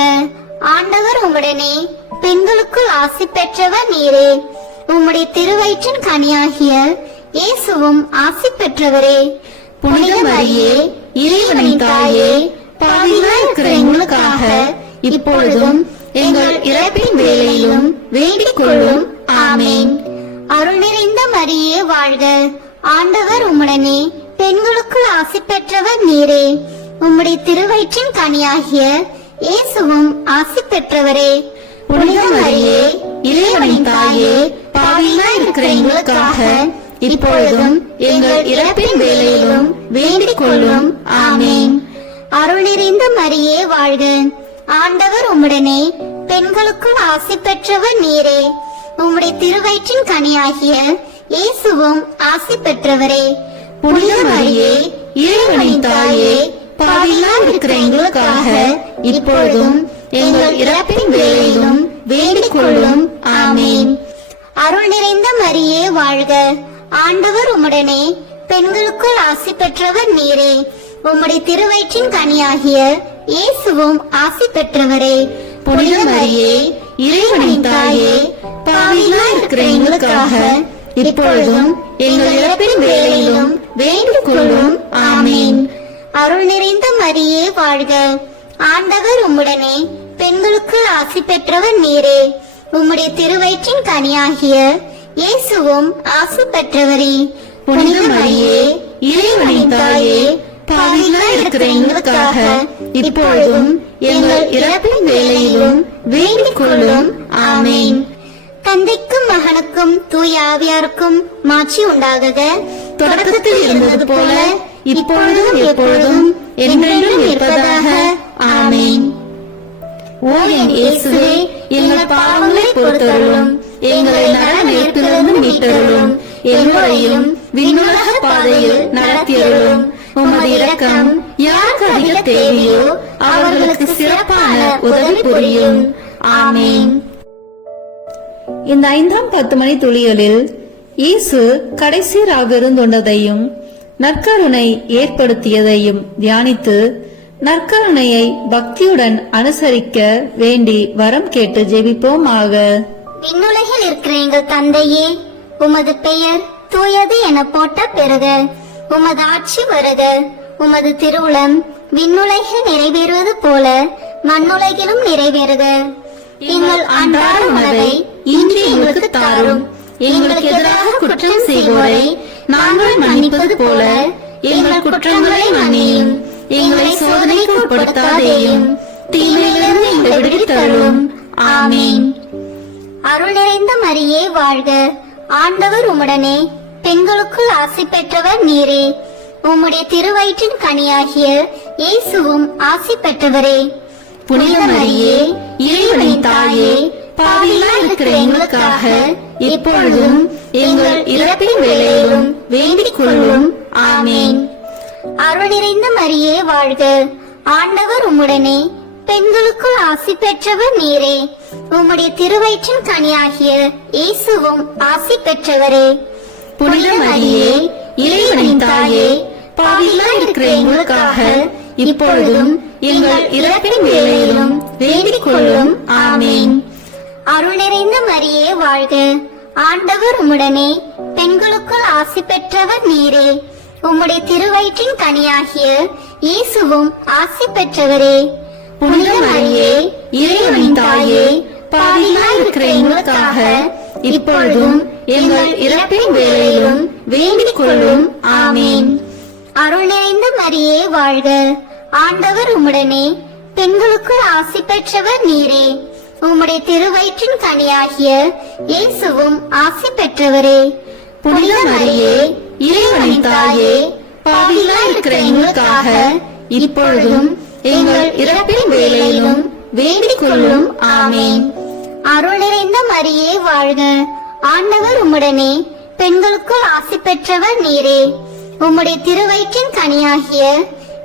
ஆண்டவர் உம்முடனே, பெண்களுக்குள் ஆசி பெற்றவர் நீரே. உம்முடைய திருவயிற்றின் கனியாகிய இயேசுவும் ஆசி பெற்றவரே. புனித மரியே, இறைவனின் தாயே, பாவிகளாய் இருக்கிற எங்களுக்காக இப்பொழுதும் எங்கள் இறப்பின் வேளையிலும் வேண்டிக் கொள்ளும். ஆமென். அருள் நிறைந்த மரியே வாழ்க. ஆண்டவர் உம்முடனே, பெண்களுக்குள் ஆசி பெற்றவர் நீரே. உம்முடைய திருவயிற்றின் கனியாகிய இயேசுவும் ஆசி பெற்றவரே. புனித மரியே இறைவனின் தாயே பாவிகளாய் இருக்கிற எங்களுக்காக இப்பொழுதும் எங்கள் இறப்பின் வேளையிலும் வேண்டிக் கொள்ளும் ஆமேன். அருள் நிறைந்த மரியே வாழ்க, ஆண்டவர் உம்முடனே, பெண்களுக்குள் ஆசி பெற்றவர் நீரே. உம்முடைய திருவயிற்றின் கனியாகிய இயேசுவும் ஆசி பெற்றவரே. புனித மரியே இறைவனின் தாயே பாவிகளாய் இருக்கிற எங்களுக்காக இப்பொழுதும் எங்கள் இறப்பின் வேளையிலும் வேண்டிக் கொள்ளும் ஆமேன். அருள் நிறைந்த மரியே வாழ்க, ஆண்டவர் உம்முடனே, பெண்களுக்குள் ஆசி பெற்றவர் நீரே. உம்முடைய திருவயிற்றின் கனியாகிய இயேசுவும் ஆசி பெற்றவரே. புனித மரியே இறைவனின் தாயே பாவிகளாய் இருக்கிற எங்களுக்காக இப்பொழுதும் எங்கள் இறப்பின் வேளையிலும் வேண்டிக் கொள்ளும் ஆமேன். அருள் நிறைந்த மரியே வாழ்க, ஆண்டவர் உம்முடனே, பெண்களுக்குள் ஆசி பெற்றவர் நீரே. உம்முடைய திருவயிற்றின் கனியாகிய இயேசுவும் ஆசி பெற்றவரே. புனித மரியே இறைவனின் தாயே பாவிகளாய் இருக்கிற எங்களுக்காக இப்பொழுதும் எங்கள் இறப்பின் வேளையிலும் வேண்டிக் கொள்ளும் ஆமேன். தந்தைக்கும் மகனுக்கும் தூய ஆவியாருக்கும் மாட்சி உண்டாகுக. தொடக்கத்தில் இருந்தது போல இப்பொழுதும் எப்பொழுதும் என்றென்றும் இருப்பதாக ஆமேன். ஓ என் இயேசுவே, எங்கள் பாவங்களை பொறுத்தருளும், எங்களை நரக நெருப்பிலிருந்து மீட்டருளும், எல்லோரையும் விண்ணுலக பாதையில் நடத்தியருளும். உமது இரக்கம் யாருக்கு அதிக தேவையோ அவர்களுக்கு சிறப்பான உதவி புரியும். ஆமேன். இந்த 5ஆம் 10 மணி துளிகளில் இயேசு கடைசி ராவிருந்தொண்டதையும் நற்கருணை ஏற்படுத்தியதையும் தியானித்து நற்கருணையை பக்தியுடன் அனுசரிக்க வேண்டி வரம் கேட்டு ஜெபிப்போமாக. விண்ணுலகில் இருக்கிற எங்கள் தந்தையே, உமது பெயர் தூயது என போட்ட பெறுக. உமது ஆட்சி வருக. உமது திருவுளம் விண்ணுலகில் நிறைவேறுவது போல மண்ணுலகிலும் நிறைவேறுக. எங்கள் அன்றாட உணவை இன்று எங்களுக்கு தாரும். எங்களுக்கு எதிராக குற்றம் செய்வோரை நாங்கள் மன்னிப்பது போல எங்கள் குற்றங்களை மன்னியும். எங்களை சோதனைக்கு உட்படுத்தாதேயும், தீமையிலிருந்து எங்களை விடுவித்தருளும். ஆமேன். அருள் நிறைந்த மரியே வாழ்க, ஆண்டவர் உம்முடனே, பெண்களுக்குள் ஆசி பெற்றவர் நீரே. உம்முடைய திருவயிற்றின் கனியாகிய இயேசுவும் ஆசி பெற்றவரே. புனித மரியே இறைவனின் தாயே பாவிகளாய் இருக்கிற எங்களுக்காக இப்பொழுதும் எங்கள் இறப்பின் வேளையிலும் வேண்டிக் கொள்ளும். ஆமேன். அருள் நிறைந்த மரியே வாழ்க, ஆண்டவர் உம்முடனே, பெண்களுக்குள் ஆசி பெற்றவர் நீரே. உம்முடைய திருவயிற்றின் கனியாகிய இயேசுவும் ஆசி பெற்றவரே. புனித மரியே இறைவனின் தாயே பாவிகளாய் இருக்கிற எங்களுக்காக இப்பொழுதும் எங்கள் இறப்பின் வேளையிலும் வேண்டிக் கொள்ளும். ஆமேன். அருள் நிறைந்த மரியே வாழ்க, ஆண்டவர் உம்முடனே, பெண்களுக்குள் ஆசி பெற்றவர் நீரே. உம்முடைய திருவயிற்றின் கனியாகிய இயேசுவும் ஆசி பெற்றவரே. புனித மரியே இறைவனின் தாயே பாவிகளாய் இருக்கிற எங்களுக்காக இப்பொழுதும் எங்கள் இறப்பின் வேளையிலும் வேண்டிக் கொள்ளும். ஆமேன். அருள் நிறைந்த மரியே வாழ்க, ஆண்டவர் உம்முடனே, பெண்களுக்குள் ஆசி பெற்றவர் நீரே. உம்முடைய திருவயிற்றின் கனியாகிய இயேசுவும் ஆசி பெற்றவரே. புனித மரியே இறைவனின் தாயே பாவிகளாய் இருக்கிற எங்களுக்காக இப்பொழுதும் எங்கள் இறப்பின் வேளையிலும் வேண்டிக் கொள்ளும். ஆமேன். அருள் நிறைந்த மரியே வாழ்க, ஆண்டவர் உம்முடனே, பெண்களுக்குள் ஆசி பெற்றவர் நீரே. உம்முடைய திருவயிற்றின் கனியாகிய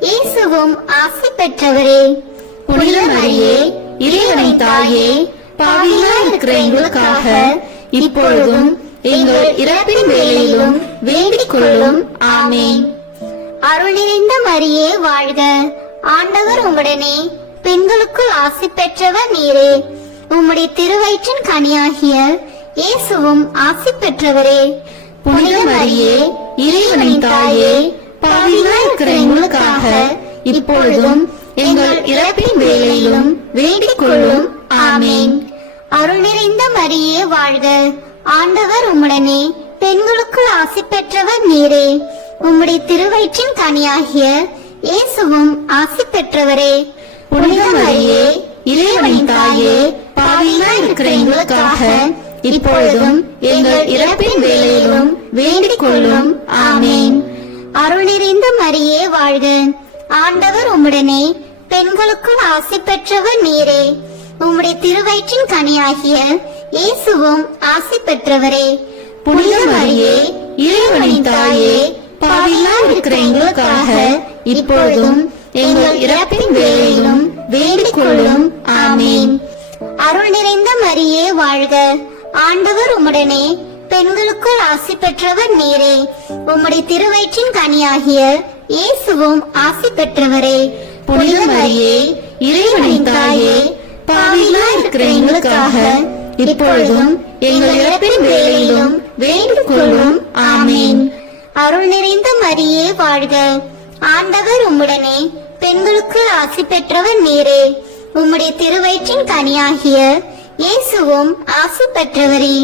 இயேசுவும் ஆசி பெற்றவரே. புனித மரியே இறைவனின் தாயே பாவிகளாய் இருக்கிற எங்களுக்காக இப்பொழுதும் எங்கள் இறப்பின் வேளையிலும் வேண்டிக் கொள்ளும். ஆமேன். அருள் நிறைந்த மரியே வாழ்க, ஆண்டவர் உம்முடனே, பெண்களுக்குள் ஆசி பெற்றவர் நீரே. உம்முடைய திருவயிற்றின் கனியாகிய இயேசுவும் ஆசி பெற்றவரே. புனித மரியே இறைவனின் தாயே பாவிகளாய் இருக்கிற எங்களுக்காக இப்பொழுதும் எங்கள் இறப்பின் வேளையிலும் வேண்டிக் கொள்ளும். ஆமேன். அருள் நிறைந்த மரியே வாழ்க, ஆண்டவர் உம்முடனே, பெண்களுக்குள் ஆசி பெற்றவர் நீரே. உம்முடைய திருவயிற்றின் கனியாகிய இயேசுவும் ஆசி பெற்றவரே. புனித மரியே இறைவனின் தாயே பாவிகளா இருக்கிற எங்களுக்காக இப்பொழுதும் எங்கள் இறப்பின் வேளையிலும் வேண்டிக் கொள்ளும். ஆமேன். அருள் நிறைந்த மரியே வாழ்க, ஆண்டவர் உம்முடனே, பெண்களுக்குள் ஆசி பெற்றவர் நீரே. உம்முடைய திருவயிற்றின் கனியாகிய இயேசுவும் ஆசி பெற்றவரே. புனித மரியே, இறைவனின் தாயே, பாவிகளா இருக்கிற எங்களுக்காக இப்பொழுதும் எங்கள் இறப்பின் வேளையிலும் வேண்டிக் கொள்ளும். ஆமேன். அருள் நிறைந்த மரியே வாழ்க, ஆண்டவர் உம்முடனே, பெண்களுக்குள் ஆசி பெற்றவர் நீரே. உம்முடைய திருவயிற்றின் கனியாகிய இயேசுவும் ஆசி பெற்றவரே. புனித மரியே, இறைவனின் தாயே, பாவிகளா இருக்கிற எங்களுக்காக இப்பொழுதும் எங்கள் இறப்பின் வேளையிலும் வேண்டிக் கொள்ளும். ஆமேன். அருள் நிறைந்த மரியே வாழ்க, ஆண்டவர் உம்முடனே, பெண்களுக்குள் ஆசி பெற்றவர் நீரே. உம்முடைய திருவயிற்றின் கனியாகிய இயேசுவும் ஆசி பெற்றவரே.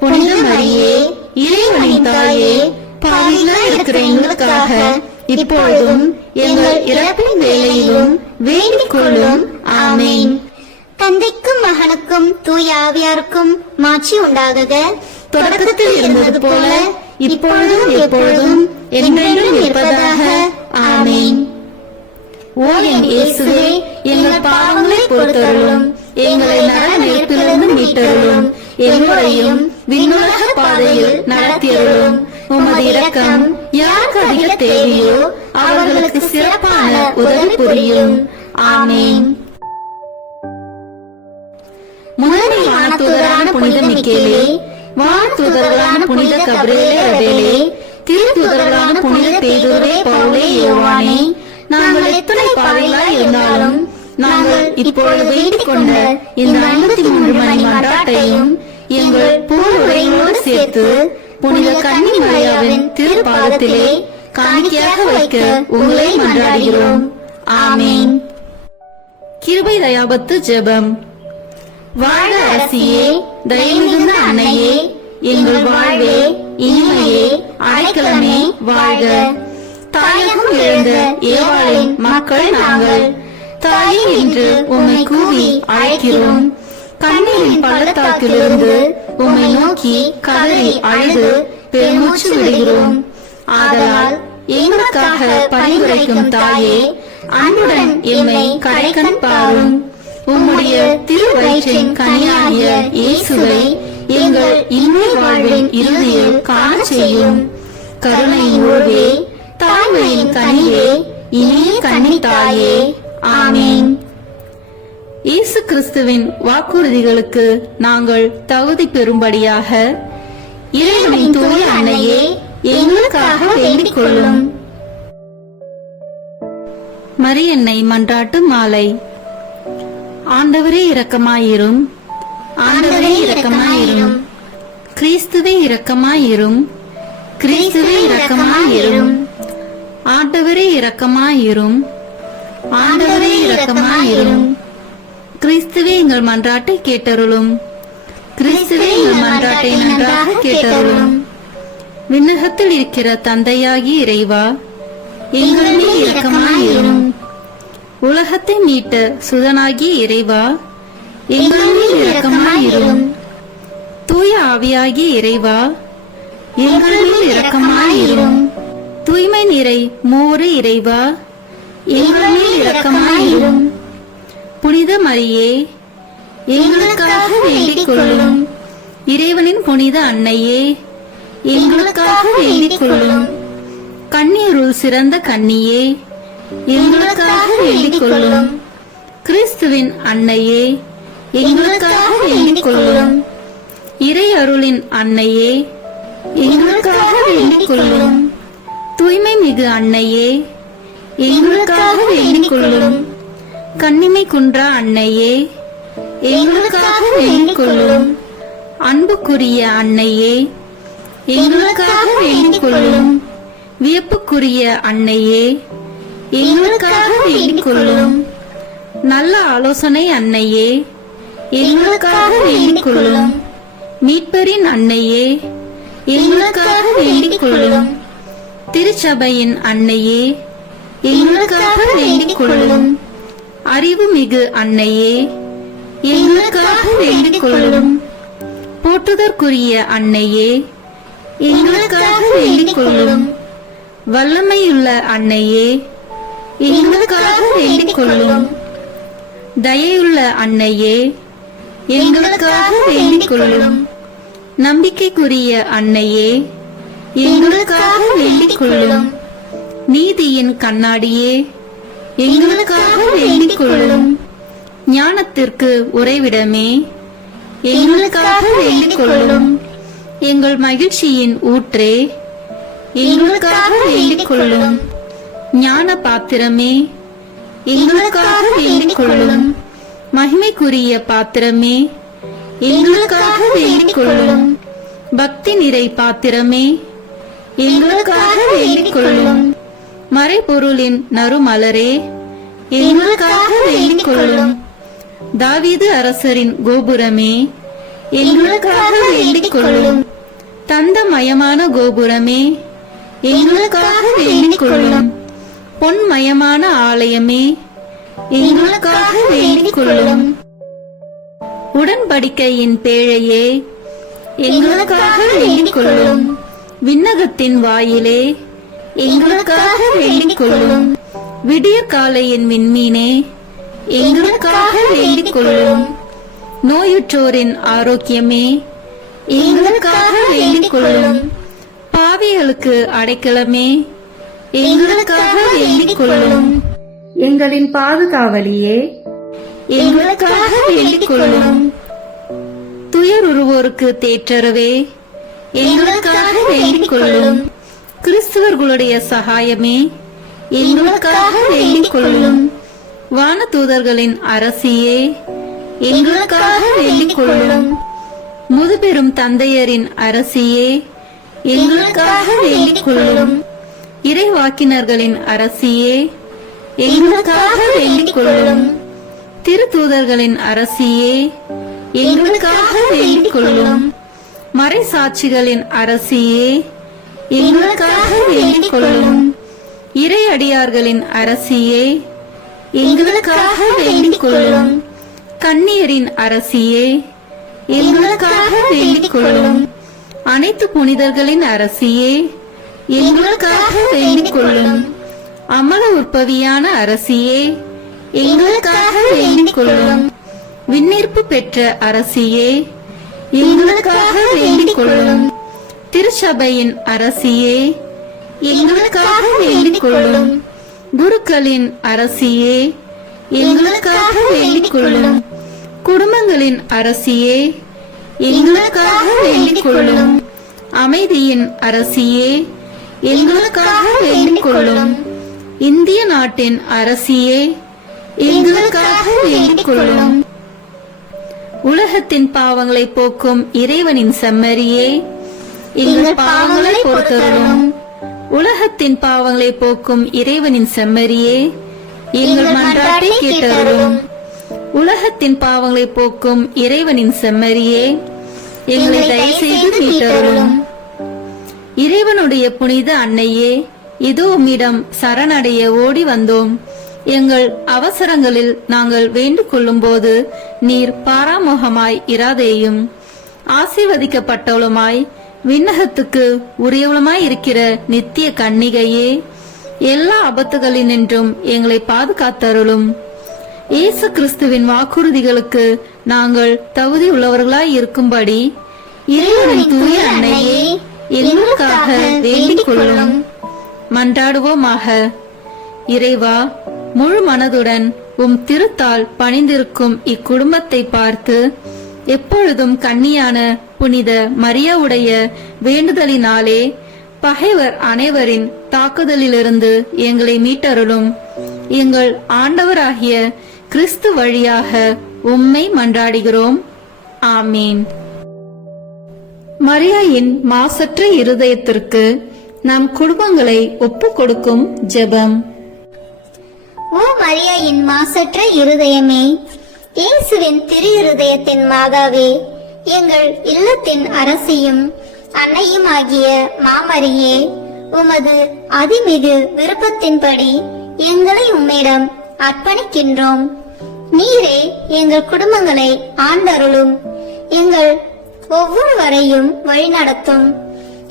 புனித மரியே, இறைவனின் தாயே, பாவிகளா இருக்கிற எங்களுக்காக இப்பொழுதும் எங்கள் இறப்பின் வேளையிலும் வேண்டிக் கொள்ளும். ஆமேன். தந்தைக்கும் மகனுக்கும் தூய ஆவியாருக்கும் மாட்சி உண்டாகுக. தொடக்கத்தில் இருந்தது போல இப்பொழுதும் எப்பொழுதும் என்றென்றும் இருப்பதாக. ஆமேன். ஓ என் இயேசுவே, எங்கள் பாவங்களை பொறுத்தருளும், எங்களை நரக நெருப்பிலிருந்து மீட்டருளும், எங்களையும் விண்ணுலக பாதையில் நடத்தியருளும். உமது இரக்கம் யாருக்கு அதிக தேவையோ அவர்களுக்கு சிறப்பான உதவி புரியும். ஆமேன். முதன்மை வானதூதரான புனித மிக்கேலே, வானதூதர்களான புனித கபிரியேலே, ரபேலே, திருத்தூதர்களான புனித பேதுருவே, பவுலே, யோவானே, நாங்கள் எத்தனை பாவிகளாய் இருந்தாலும் நாங்கள் இப்பொழுது வேண்டிக் கொண்ட இந்த 53 மணி மன்றாட்டையும் எங்கள் பூவுரைகளோடு சேர்த்து புனித கன்னி மரியாவின் திருப்பாதத்திலே காணிக்கையாக வைக்க உங்களை மன்றாடுகிறோம். ஆமேன். கிருபை தயாபத்து ஜெபம். வாழ்க அரசியே, தயமிகுந்த அன்னையே, எங்கள் வாழ்வே, இனிமையே, அடைக்கலமே, வாழ்க. தாயகம் இழந்த ஏவாளின் மக்கள் நாங்கள், தாயே என்று உம்மை கூவி அழைக்கிறோம். கண்ணீரின் பள்ளத்தாக்கிலிருந்து உம்மை நோக்கி கதறி அழுது பெருமூச்சு விடுகிறோம். ஆதலால் எங்களுக்காக பரிந்துரைக்கும் தாயே, அன்புடன் எம்மை கடைக்கண் பாரும். உம்முடைய திருவயிற்றின் கனியாகிய இயேசுவை எங்கள் இன்மை வாழ்வின் இறுதியில் காண செய்யும். கருணையின் உருவே, தாய்மையின் கனியே, இனிய கன்னி தாயே. ஆமேன். இயேசு கிறிஸ்துவின் வாக்குறுதிகளுக்கு நாங்கள் தகுதி பெறும்படியாக இறைவனின் தூய அன்னையே, எங்களுக்காக வேண்டிக் கொள்ளும். மரியன்னை மன்றாட்டு மாலை. ஆண்டவரே இரக்கமாயிரும், ஆண்டவரே இரக்கமாயிரும், கிறிஸ்துவே இரக்கமாயிரும், கிறிஸ்துவே இரக்கமாயிரும், ஆண்டவரே இரக்கமாயிரும், ஆண்டவரே இரக்கமாயிரும், கிறிஸ்துவே எங்கள் மன்றாட்டை கேட்டருளும், கிறிஸ்துவே எங்கள் மன்றாட்டை நன்றாக கேட்டருளும். விண்ணகத்தில் இருக்கிற தந்தையாகி இறைவா, எங்கள் மேல் இரக்கமாயிரும். உலகத்தை மீட்ட சுதனாகிய இறைவா, எங்கள் மேல் இரக்கமாயிரும். தூய ஆவியாகிய இறைவா, எங்கள் மேல் இரக்கமாயிரும். தூய்மை நிறை மூவரு இறைவா, எங்கள் மேல் இரக்கமாயிரும். புனித மரியே, எங்களுக்காக வேண்டிக் கொள்ளும். இறைவனின் புனித அன்னையே, எங்களுக்காக வேண்டிக் கொள்ளும். கன்னியருள் சிறந்த கன்னியே, எங்களுக்காக வேண்டிக் கொள்ளும். கிறிஸ்துவின் அன்னையே, எங்களுக்காக வேண்டிக் கொள்ளும். இறை அருளின் அன்னையே, எங்களுக்காக வேண்டிக் கொள்ளும். தூய்மை மிகு அன்னையே, எங்களுக்காக வேண்டிக் கொள்ளும். கன்னிமை குன்றா அன்னையே, எங்களுக்காக வேண்டிக் கொள்ளும். அன்புக்குரிய அன்னையே, எங்களுக்காக வேண்டிக் கொள்ளும். வியப்புக்குரிய அன்னையே, எங்களுக்காக வேண்டிக் கொள்ளும். நல்ல ஆலோசனை அன்னையே, எங்களுக்காக வேண்டிக் கொள்ளும். மீட்பரின் அன்னையே, எங்களுக்காக வேண்டிக் கொள்ளும். திருச்சபையின் அன்னையே, எங்களுக்காக வேண்டிக் கொள்ளும். அறிவு மிகு அன்னையே, எங்களுக்காக வேண்டிக் கொள்ளும். போற்றுதற்குரிய அன்னையே, எங்களுக்காக வேண்டிக் கொள்ளும். வல்லமையுள்ள அன்னையே, எங்களுக்காக வேண்டிக் கொள்ளும். தயையுள்ள அன்னையே, எங்களுக்காக வேண்டிக் கொள்ளும். நம்பிக்கைக்குரிய அன்னையே, எங்களுக்காக வேண்டிக் கொள்ளும். நீதியின் கண்ணாடியே, எங்களுக்காக வேண்டிக் கொள்ளும். ஞானத்திற்கு உறைவிடமே, எங்களுக்காக வேண்டிக் கொள்ளும். எங்கள் மகிழ்ச்சியின் ஊற்றே, எங்களுக்காக வேண்டிக் கொள்ளும். ஞான பாத்திரமே, எங்களுக்காக வேண்டிக் கொள்ளும். மகிமைக்குரிய பாத்திரமே, எங்களுக்காக வேண்டிக் கொள்ளும். பக்தி நிறை பாத்திரமே, எங்களுக்காக வேண்டிக் கொள்ளும். மறைபொருளின் நறுமலரே, எங்களுக்காக வேண்டிக் கொள்ளும். தாவீது அரசரின் கோபுரமே, எங்களுக்காக வேண்டிக் கொள்ளும். தந்தமயமான கோபுரமே, எங்களுக்காக வேண்டிக் கொள்ளும். பொன்மயமான ஆலயமே, எங்களுக்காக வேண்டிக் கொள்ளும். உடன்படிக்கையின் பேழையே, எங்களுக்காக வேண்டிக் கொள்ளும். விண்ணகத்தின் வாயிலே, எங்களுக்காக வேண்டிக் கொள்ளும். விடியற்காலையின் விண்மீனே, எங்களுக்காக வேண்டிக் கொள்ளும். நோயுற்றோரின் ஆரோக்கியமே, எங்களுக்காக வேண்டிக் கொள்ளும். பாவிகளுக்கு அடைக்கலமே, எங்களுக்காக வேண்டிக் கொள்ளும். எங்களின் பாதுகாவலியே, எங்களுக்காக வேண்டிக் கொள்ளும். துயருருவோருக்கு தேற்றரவே, எங்களுக்காக வேண்டிக் கொள்ளும். கிறிஸ்துவர்களுடைய சகாயமே, எங்களுக்காக வேண்டிக் கொள்ளும். வானதூதர்களின் அரசியே, எங்களுக்காக வேண்டிக் கொள்ளும். முதுபெரும் தந்தையரின் அரசியே, எங்களுக்காக வேண்டிக் கொள்ளும். இறைவாக்கினர்களின் அரசியே, எங்களுக்காக வேண்டிக் கொள்ளும். திருத்தூதர்களின் அரசியே, எங்களுக்காக வேண்டிக் கொள்ளும். மறைசாட்சிகளின் அரசியே, எங்களுக்காக வேண்டிக் கொள்ளும். இறையடியார்களின் அரசியே, எங்களுக்காக வேண்டிக் கொள்ளும். கன்னியரின் அரசியே, எங்களுக்காக வேண்டிக் கொள்ளும். அனைத்து புனிதர்களின் அரசியே, எங்களுக்காக வேண்டிக் கொள்ளும். அமல உற்பவியான அரசியே, எங்களுக்காக வேண்டிக் கொள்ளும். விண்ணீர்ப்பு பெற்ற அரசியே, எங்களுக்காக வேண்டிக் கொள்ளும். திருச்சபையின் அரசியே, எங்களுக்காக வேண்டிக் கொள்ளும். குருக்களின் அரசியே, எங்களுக்காக வேண்டிக் கொள்ளும். குடும்பங்களின் அரசியே, எங்களுக்காக வேண்டிக் கொள்ளும். அமைதியின் அரசியே, எங்களுக்காக வேண்டிக் கொள்ளும். இந்திய நாட்டின் அரசியே, எங்களுக்காக வேண்டிக் கொள்ளும். உலகத்தின் பாவங்களை போக்கும் இறைவனின் செம்மறியே, எங்கள் பாவங்களை பொறுத்தருளும். உலகத்தின் பாவங்களை போக்கும் இறைவனின் செம்மறியே, எங்கள் மன்றாட்டை கேட்டருளும். உலகத்தின் பாவங்களை போக்கும் இறைவனின் செம்மறியே, எங்களை தயவு செய்து மீட்டருளும். இறைவனுடைய புனித அன்னையே, இதோ உம்மிடம் சரணடைய ஓடி வந்தோம். எங்கள் அவசரங்களில் நாங்கள் வேண்டிக் கொள்ளும் போது நீர் பாராமுகமாய் இராதேயும். ஆசீர்வதிக்கப்பட்டவளுமாய் விண்ணகத்துக்கு உரியவளுமாய் இருக்கிற நித்திய கன்னிகையே, எல்லா ஆபத்துகளினின்றும் எங்களை பாதுகாத்தருளும். இயேசு கிறிஸ்துவின் வாக்குறுதிகளுக்கு நாங்கள் தகுதி உள்ளவர்களாய் இருக்கும்படி இறைவனின் தூய அன்னையே, எங்களுக்காக வேண்டிக் கொள்ளும். மன்றாடுவோமாக. இறைவா, முழு மனதுடன் உம் திருத்தால் பணிந்திருக்கும் இக்குடும்பத்தை பார்த்து எப்பொழுதும் கன்னியான புனித மரியாவுடைய வேண்டுதலினாலே பகைவர் அனைவரின் தாக்குதலிலிருந்து எங்களை மீட்டருளும். எங்கள் ஆண்டவராகிய கிறிஸ்து வழியாக உம்மை மன்றாடுகிறோம். ஆமீன். மரியாயின் மாசற்ற இருதயத்திற்கு நம் குடும்பங்களை ஒப்புக் கொடுக்கும் ஜெபம். ஓ மரியாயின் மாசற்ற இருதயமே, இயேசுவின் திரு இருதயத்தின் மாதாவே, எங்கள் இல்லத்தின் அரசியும் அன்னையும் ஆகிய மாமரியே, உமது அதிமிகு விருப்பத்தின்படி எங்களை உம்மிடம் அர்ப்பணிக்கின்றோம். நீரே எங்கள் குடும்பங்களை ஆண்டருளும், எங்கள் ஒவ்வொருவரையும் வழிநடத்தும்.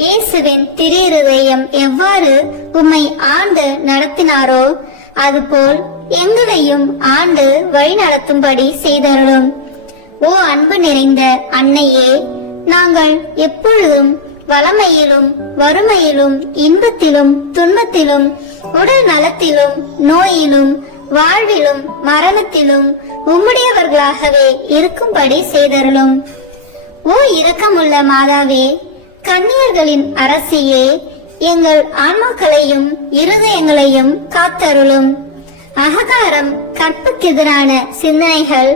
இயேசுவின் திரு இருதயம் எவ்வாறு உம்மை ஆண்டு நடத்தினாரோ அதுபோல் எங்களையும் ஆண்டு வழிநடத்தும்படி செய்தருளும். ஓ அன்பு நிறைந்த அன்னையே, நாங்கள் எப்பொழுதும் வளமையிலும் வறுமையிலும் இன்பத்திலும் துன்பத்திலும் உடல் நலத்திலும் நோயிலும் வாழ்விலும் மரணத்திலும் உம்முடையவர்களாகவே இருக்கும்படி செய்தருளும். ஓ இரக்கமுள்ள மாதாவே, கன்னியர்களின் அரசியே, எங்கள் ஆன்மாக்களையும் இருதயங்களையும் காத்தருளும். அகங்காரம், கற்புக்கெதிரான சிந்தனைகள்,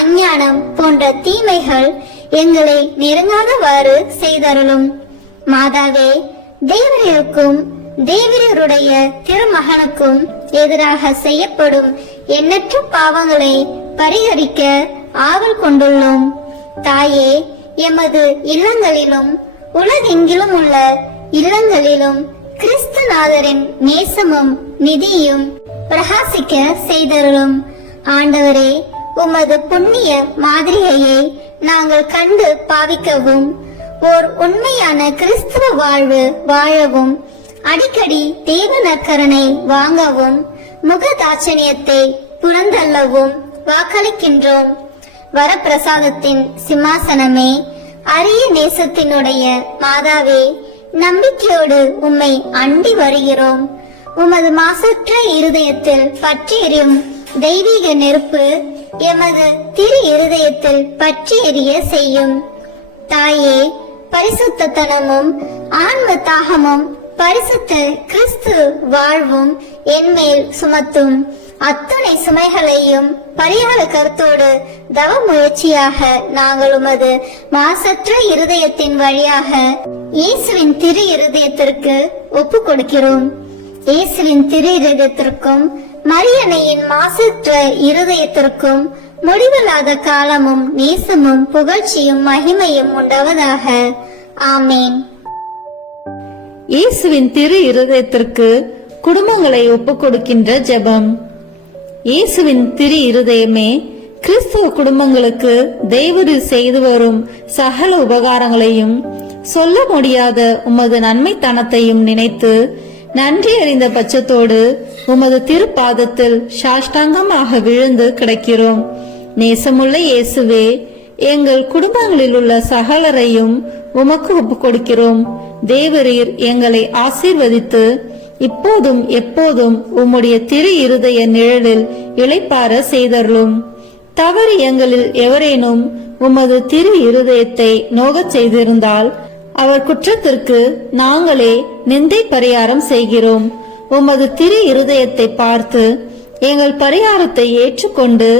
அஞ்ஞானம் போன்ற தீமைகள் எங்களை நெருங்காதவாறு செய்தருளும். மாதாவே, தேவரருக்கும் தேவரருடைய திருமகனுக்கும் எதிராக செய்யப்படும் எண்ணற்ற பாவங்களை பரிகரிக்க ஆவல் கொண்டுள்ளோம். தாயே, எமது இல்லங்களிலும் உலகெங்கிலும் உள்ள இல்லங்களிலும் கிறிஸ்துநாதரின் நேசமும் நிதியும் பிரகாசிக்க செய்தருளும். ஆண்டவரே, உமது புண்ணிய மாதிரியை நாங்கள் கண்டு பாவிக்கவும், ஓர் உண்மையான கிறிஸ்துவ வாழ்வு வாழவும், அடிக்கடி தேவ நற்கருணை வாங்கவும், முகதாட்சணியத்தை புறந்தள்ளவும் வாக்களிக்கின்றோம். வரப்பிரசாதத்தின் சிம்மாசனமே, அரிய நேசத்தினுடைய மாதாவே, நம்பிக்கையோடு உம்மை அண்டி வருகிறோம். உமது மாசற்ற இருதயத்தில் பற்றி எரியும் தெய்வீக நெருப்பு எமது திரு இருதயத்தில் பற்றி எரிய செய்யும். தாயே, பரிசுத்தனமும் ஆன்ம தாகமும் பரிசுத்த கிறிஸ்து வாழ்வும் என்மேல் சுமத்தும். அத்தனை சுமைகளையும் பரிகார கருத்தோடு தவ முயற்சியாக நாங்கள் உமது மாசற்ற இருதயத்தின் வழியாக இயேசுவின் திரு இருதயத்திற்கு ஒப்பு கொடுக்கிறோம். இயேசுவின் திரு இருதயத்திற்கும் மரியன்னையின் மாசற்ற இருதயத்திற்கும் முடிவில்லாத காலமும் நேசமும் புகழ்ச்சியும் மகிமையும் உண்டாவதாக. ஆமேன். இயேசுவின் திரு இருதயத்திற்கு குடும்பங்களை ஒப்புக் கொடுக்கின்ற ஜெபம். இயேசுவின் திரு இருதயமே, கிறிஸ்துவ குடும்பங்களுக்கு தேவரீர் செய்து வரும் சகல உபகாரங்களையும் சொல்ல முடியாத உமது நன்மைத்தனத்தையும் நினைத்து நன்றி அறிந்த பட்சத்தோடு உமது திருப்பாதத்தில் சாஷ்டாங்கமாக விழுந்து கிடக்கிறோம். நேசமுள்ள இயேசுவே, எங்கள் குடும்பங்களில் உள்ள சகலரையும் உமக்கு ஒப்புக் கொடுக்கிறோம். தேவரீர் எங்களை ஆசீர்வதித்து இப்போதும் எப்போதும் உம்முடைய திரு இருதய நிழலில் இளைப்பார செய்தருளும். தவறு எங்களில் எவரேனும் உமது திரு இருதயத்தை நோகச் செய்திருந்தால் அவர் குற்றத்திற்கு நாங்களே நிந்தை பரிகாரம் செய்கிறோம். உமது திரு இருதயத்தை பார்த்து எங்கள் பரிகாரத்தை ஏற்றுக்கொண்டு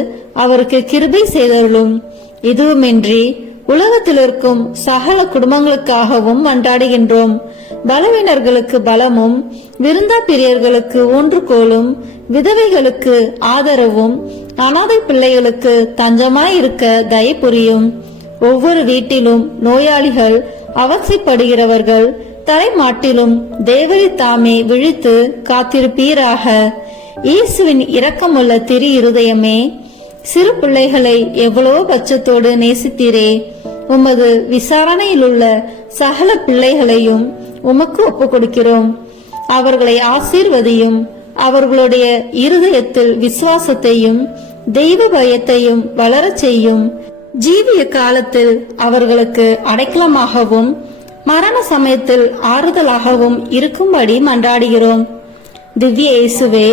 அவருக்கு கிருபை செய்தருளும். இதுவுமின்றி உலகத்தில் இருக்கும் சகல குடும்பங்களுக்காகவும் மன்றாடுகின்றோம். பலவீனர்களுக்கு பலமும், விருந்தா பிரியர்களுக்கு ஊன்றுகோலும், விதவைகளுக்கு ஆதரவும், அனாதை பிள்ளைகளுக்கு தஞ்சமாயிருக்க தயை புரியும். ஒவ்வொரு வீட்டிலும் நோயாளிகள், அவசியப்படுகிறவர்கள் தலைமாட்டிலும் தேவரி தாமே விழித்து காத்திருப்பீராக. இயேசுவின் இரக்கமுள்ள திரு இருதயமே, சிறு பிள்ளைகளை எவ்வளவோ பட்சத்தோடு நேசித்தீரே. உமது விசாரணையில் உள்ள சகல பிள்ளைகளையும் உமக்கு ஒப்புக் கொடுக்கிறோம். அவர்களை ஆசீர்வதியும். அவர்களுடைய இருதயத்தில் விசுவாசத்தையும் தெய்வ பயத்தையும் வளரச் செய்யும். ஜீவிய காலத்தில் அவர்களுக்கு அடைக்கலமாகவும் மரண சமயத்தில் ஆறுதலாகவும் இருக்கும்படி மன்றாடுகிறோம். திவ்ய இயேசுவே,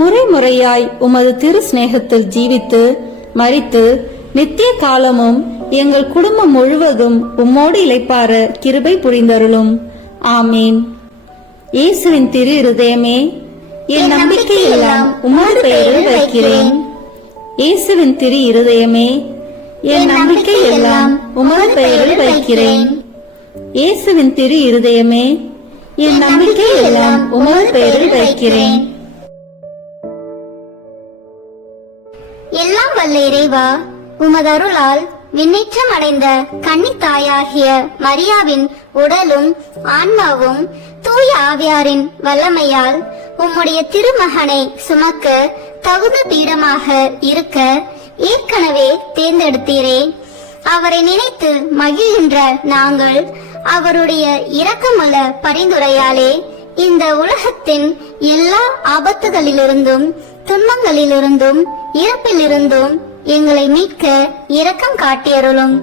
முறை முறையாய் உமது திரு சிநேகத்தில் ஜீவித்து மரித்து நித்திய காலமும் எங்கள் குடும்பம் முழுவதும் உம்மோடு இளைப்பார கிருபை புரிந்தருளும். ஆமீன். இயேசுவின் திரு இருதயமே, என் நம்பிக்கை எல்லாம் உமது பெயரில் வைக்கிறேன். இயேசுவின் திரு இருதயமே, என் நம்பிக்கை எல்லாம் உமது பெயரில் வைக்கிறேன். இயேசுவின் திரு இருதயமே, என் நம்பிக்கை எல்லாம் உமது பெயரில் வைக்கிறேன். எல்லாம் வல்ல இறைவா, உமது அருளால் விண்ணேற்றம் அடைந்த கன்னித்தாயாகிய மரியாவின் உடலும் ஆன்மாவும் தூய ஆவியாரின் வல்லமையால் உம்முடைய திருமகனை சுமக்க தகுந்த பீடமாக இருக்க ஏற்கனவே தேர்ந்தெடுத்தீரே. அவரை நினைத்து மகிழ்கின்ற நாங்கள் அவருடைய இரக்கமுள்ள பரிந்துரையாலே இந்த உலகத்தின் எல்லா ஆபத்துகளிலிருந்தும் துன்பங்களிலிருந்தும் இறப்பிலிருந்தும் எங்களை மீட்க இரக்கம் காட்டியருளும்.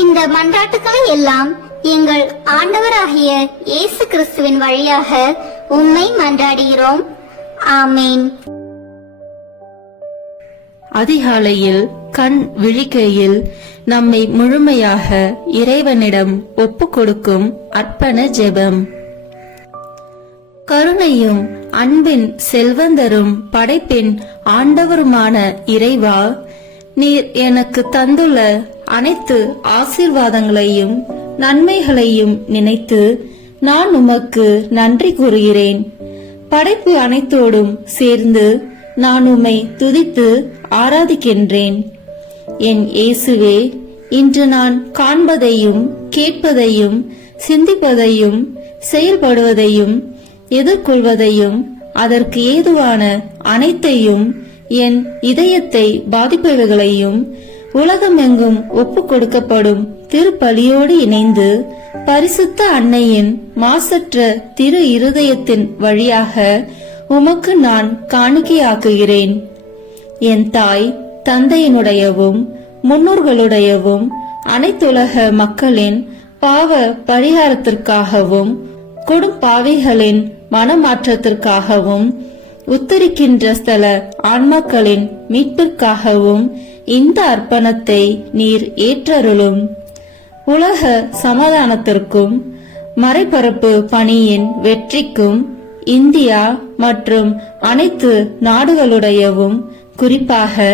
இந்த மன்றாட்டுக்களை எல்லாம் எங்கள் ஆண்டவராகிய இயேசு கிறிஸ்துவின் வழியாக உம்மை மன்றாடுகிறோம். ஆமேன். அதிகாலையில் கண் விழிக்கையில் நம்மை முழுமையாக இறைவனிடம் ஒப்புக் கொடுக்கும் அர்ப்பண ஜெபம். கருணையும் அன்பின் செல்வந்தரும் படைப்பின் ஆண்டவருமான இறைவா, நீர் எனக்கு தந்துள்ள அனைத்து ஆசீர்வாதங்களையும் நன்மைகளையும் நினைத்து நான் உமக்கு நன்றி கூறுகிறேன். படைப்பு அனைத்தோடும் சேர்ந்து நான் உம்மை துதித்து ஆராதிக்கின்றேன். என் இயேசுவே, இன்று நான் காண்பதையும் கேட்பதையும் சிந்திப்பதையும் செயல்படுவதையும் எதிர்கொள்வதையும் அதற்கு ஏதுவான அனைத்தையும் என் இதயத்தை பாதிப்பவைகளையும் உலகமெங்கும் ஒப்புக் கொடுக்கப்படும் திருப்பலியோடு இணைந்து பரிசுத்த அன்னையின் மாசற்ற திரு இருதயத்தின் வழியாக உமக்கு நான் காணிக்கையாக்குகிறேன். என் தாய் தந்தையினுடையவும் முன்னோர்களுடையவும் அனைத்துலக மக்களின் பாவ பரிகாரத்திற்காகவும் கொடும்பாவிகளின் மனமாற்றத்திற்காகவும் உத்தரிக்கின்ற ஸ்தல ஆன்மாக்களின் மீட்பிற்காகவும் இந்த அர்ப்பணத்தை நீர் ஏற்றருளும். உலக சமாதானத்திற்கும் மறைபரப்பு பணியின் வெற்றிக்கும் இந்தியா மற்றும் அனைத்து நாடுகளுடையவும் குறிப்பாக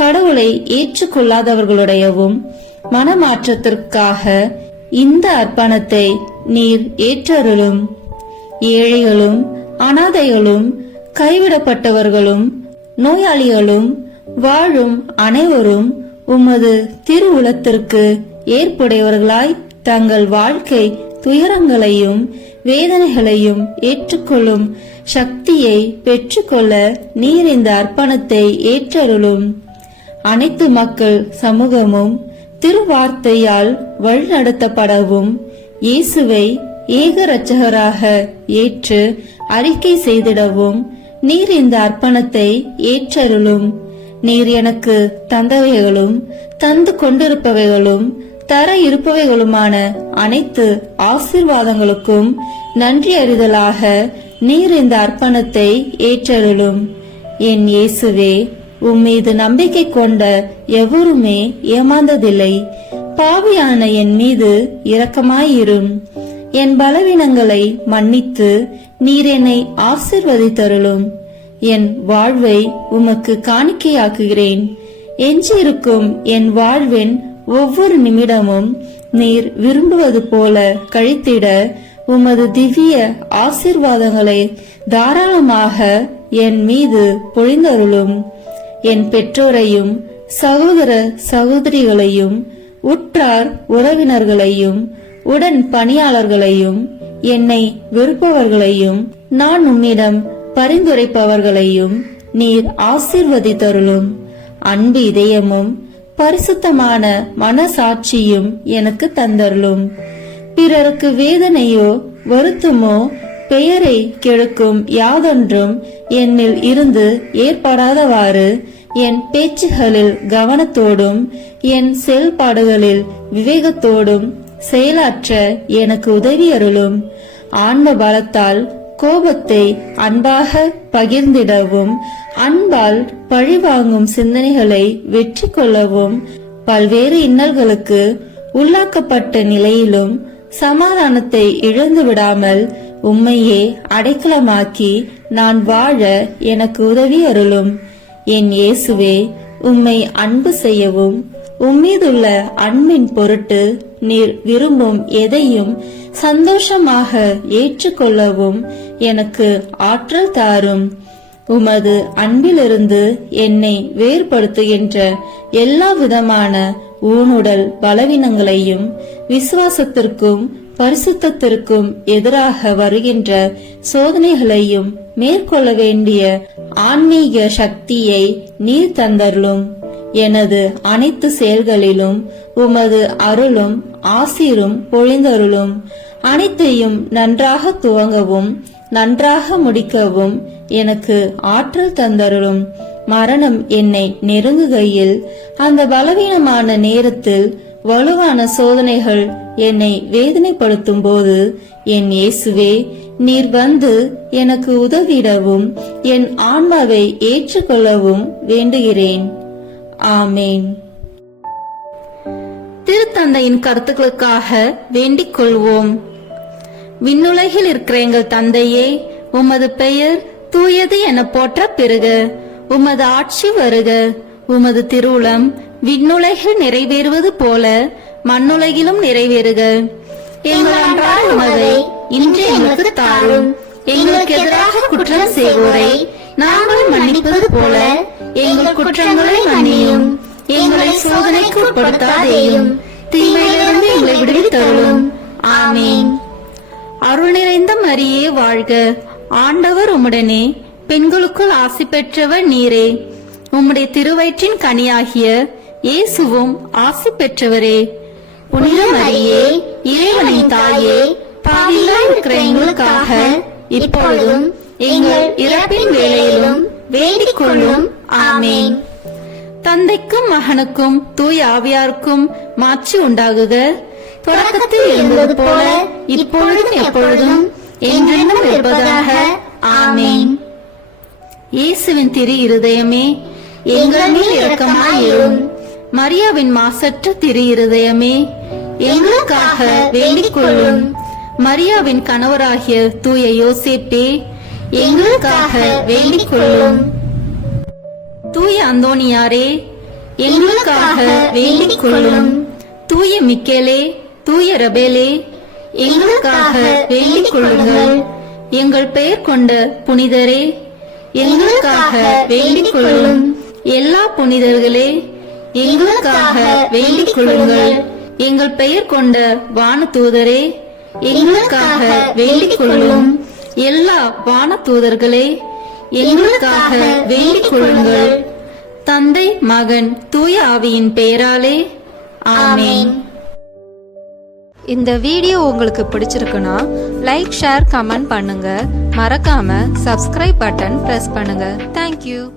கடவுளை ஏற்றுக்கொள்ளாதவர்களுடையவும் மனமாற்றத்திற்காக இந்த அர்ப்பணத்தை நீர் ஏற்றருளும். ஏழைகளும் அனாதைகளும் கைவிடப்பட்டவர்களும் நோயாளிகளும் வாழும் அனைவரும் உமது திருவுளத்திற்கு ஏற்புடையவர்களாய் தங்கள் வாழ்க்கை துயரங்களையும் வேதனைகளையும் ஏற்றுக்கொள்ளும் சக்தியை பெற்றுக்கொள்ள நீர் இந்த அர்ப்பணத்தை ஏற்றருளும். அனைத்து மக்கள் சமூகமும் திருவார்த்தையால் வழிநடத்தப்படவும் இயேசுவை ஏக இரட்சகராக ஏற்று அறிக்கை செய்திடவும் நீர் இந்த அர்ப்பணத்தை ஏற்றருளும். நீர் எனக்கு தந்தவைகளும் தந்து கொண்டிருப்பவைகளும் தர இருப்பவைகளுமான அனைத்து ஆசீர்வாதங்களுக்கும் நன்றி அறிதலாக நீர் இந்த அர்ப்பணத்தை ஏற்றருளும். என் இயேசுவே, உம்மீது நம்பிக்கை கொண்ட எவருமே ஏமாந்ததில்லை. பாவியான என் மீது இரக்கமாயிரும். என் பலவீனங்களை மன்னித்து நீர் என்னை ஆசீர்வதித்தருளும். என் வாழ்வை உமக்கு காணிக்கையாக்குகிறேன். எஞ்சியிருக்கும் என் வாழ்வின் ஒவ்வொரு நிமிடமும் நீர் விரும்புவது போல கழித்திட உமது திவ்ய ஆசீர்வாதங்களை தாராளமாக என் மீது பொழிந்தருளும். என் பெற்றோரையும் சகோதர சகோதரிகளையும் உற்றார் உறவினர்களையும் உடன் பணியாளர்களையும் என்னை வெறுப்பவர்களையும் நான் உம்மிடம் பரிந்துரைப்பவர்களையும் நீர் ஆசீர்வதித்தருளும். அன்பு இதயமும் பரிசுத்தமான மனசாட்சியும் எனக்கு தந்தருளும். பிறருக்கு வேதனையோ வருத்தமோ பெயரை கெடுக்கும் யாதொன்றும் என்னில் இருந்து ஏற்படாதவாறு என் பேச்சுகளில் கவனத்தோடும் என் செயல்பாடுகளில் விவேகத்தோடும் செயலாற்ற எனக்கு உதவி அருளும். ஆன்ம பலத்தால் கோபத்தை அன்பாக பகிர்ந்திடவும் அன்பால் பழிவாங்கும் சிந்தனைகளை வெற்றி கொள்ளவும் பல்வேறு இன்னல்களுக்கு உள்ளாக்கப்பட்ட நிலையிலும் சமாதானத்தை இழந்து விடாமல் உம்மையே அடைக்கலமாக்கி நான் வாழ எனக்கு உதவி அருளும். என் இயேசுவே, உம்மை அன்பு செய்யவும் உம்மீதுள்ள அன்பின் பொருட்டு நீர் விரும்பும் எதையும் சந்தோஷமாக ஏற்றுக்கொள்ளவும் எனக்கு ஆற்றல் தாரும். உமது அன்பிலிருந்து என்னை வேறுபடுத்துகின்ற எல்லா விதமான ஊனுடல் பலவீனங்களையும் விசுவாசத்திற்கும் பரிசுத்தத்திற்கும் எதிராக வருகின்ற சோதனைகளையும் மேற்கொள்ள வேண்டிய ஆன்மீக சக்தியை நீர் தந்தருளும். எனது அனைத்து செயல்களிலும் உமது அருளும் ஆசீரும் பொழிந்தருளும். அனைத்தையும் நன்றாக துவங்கவும் நன்றாக முடிக்கவும் எனக்கு ஆற்றல் தந்தருளும். மரணம் என்னை நெருங்குகையில், அந்த பலவீனமான நேரத்தில் வலுவான சோதனைகள் என்னை வேதனைப்படுத்தும் போது, என் இயேசுவே, நீர் வந்து எனக்கு உதவிடவும் என் ஆன்மாவை ஏற்றுக்கொள்ளவும் வேண்டுகிறேன். ஆமேன். திருத்தந்தையின் கருத்துக்களுக்காக வேண்டிக் கொள்வோம். விண்ணுலகில் இருக்கிற எங்கள் தந்தையே, உமது பெயர் தூயது என போற்ற பெறுக. உமது ஆட்சி வருக. உமது திருவுளம் விண்ணுலகில் நிறைவேறுவது போல மண்ணுலகிலும் நிறைவேறுக. எங்கள் அன்றாட உணவை இன்று எங்களுக்கு தாரும். எங்களுக்கு எதிராக குற்றம் செய்வோரை நாங்கள் மன்னிப்பது போல எங்கள் குற்றங்களை மன்னியும். எங்களை சோதனைக்கு உட்படுத்தாதேயும், தீமையிலிருந்து எங்களை விடுவித்தருளும். ஆமேன். அருள் நிறைந்த மரியே வாழ்க. ஆண்டவர் உம்முடனே, பெண்களுக்குள் ஆசி பெற்றவர் நீரே. உம்முடைய திருவயிற்றின் கனியாகிய இயேசுவும் ஆசி பெற்றவரே. புனித மரியே, இறைவனின் தாயே, பாவிகளாய் இருக்கிற எங்களுக்காக இப்பொழுதும் எங்கள் இறப்பின் வேளையிலும் வேண்டிக் கொள்ளும். ஆமேன். தந்தைக்கும் மகனுக்கும் தூய ஆவியாருக்கும் மாட்சி உண்டாகுக. தொடக்கத்தில் இருந்தது போல இப்பொழுதும் எப்பொழுதும் என்றென்றும் இருப்பதாக. ஆமேன். இயேசுவின் திரு இருதயமே, எங்கள் மேல் இரக்கமாயிரும். மரியாவின் மாசற்ற திரு இருதயமே, எங்களுக்காக வேண்டிக் கொள்ளும். மரியாவின் கணவராகிய தூய யோசேப்பே, எங்களுக்காக வேண்டிக் கொள்ளும். தூய அந்தோனியாரே, எங்களுக்காக வேண்டிக் கொள்ளும். தூய மிக்கேலே, தூய ரபேலே, எங்களுக்காக வேண்டிக் கொள்ளுங்கள். எங்கள் பெயர் கொண்ட புனிதரே, எங்களுக்காக வேண்டிக் கொள்ளும். எல்லா புனிதர்களே, எங்களுக்காக வேண்டிக் கொள்ளுங்கள். எங்கள் பெயர் கொண்ட வானதூதரே, எங்களுக்காக வேண்டிக் கொள்ளும். எல்லா வானதூதர்களே, எங்களுக்காக வேண்டிக் கொள்ளுங்கள். தந்தை, மகன், தூய ஆவியின் பெயராலே. ஆமேன். இந்த வீடியோ உங்களுக்கு பிடிச்சிருக்குன்னா லைக், ஷேர், கமெண்ட் பண்ணுங்க. மறக்காம சப்ஸ்கிரைப் பட்டன் பிரஸ் பண்ணுங்க. தேங்க்யூ.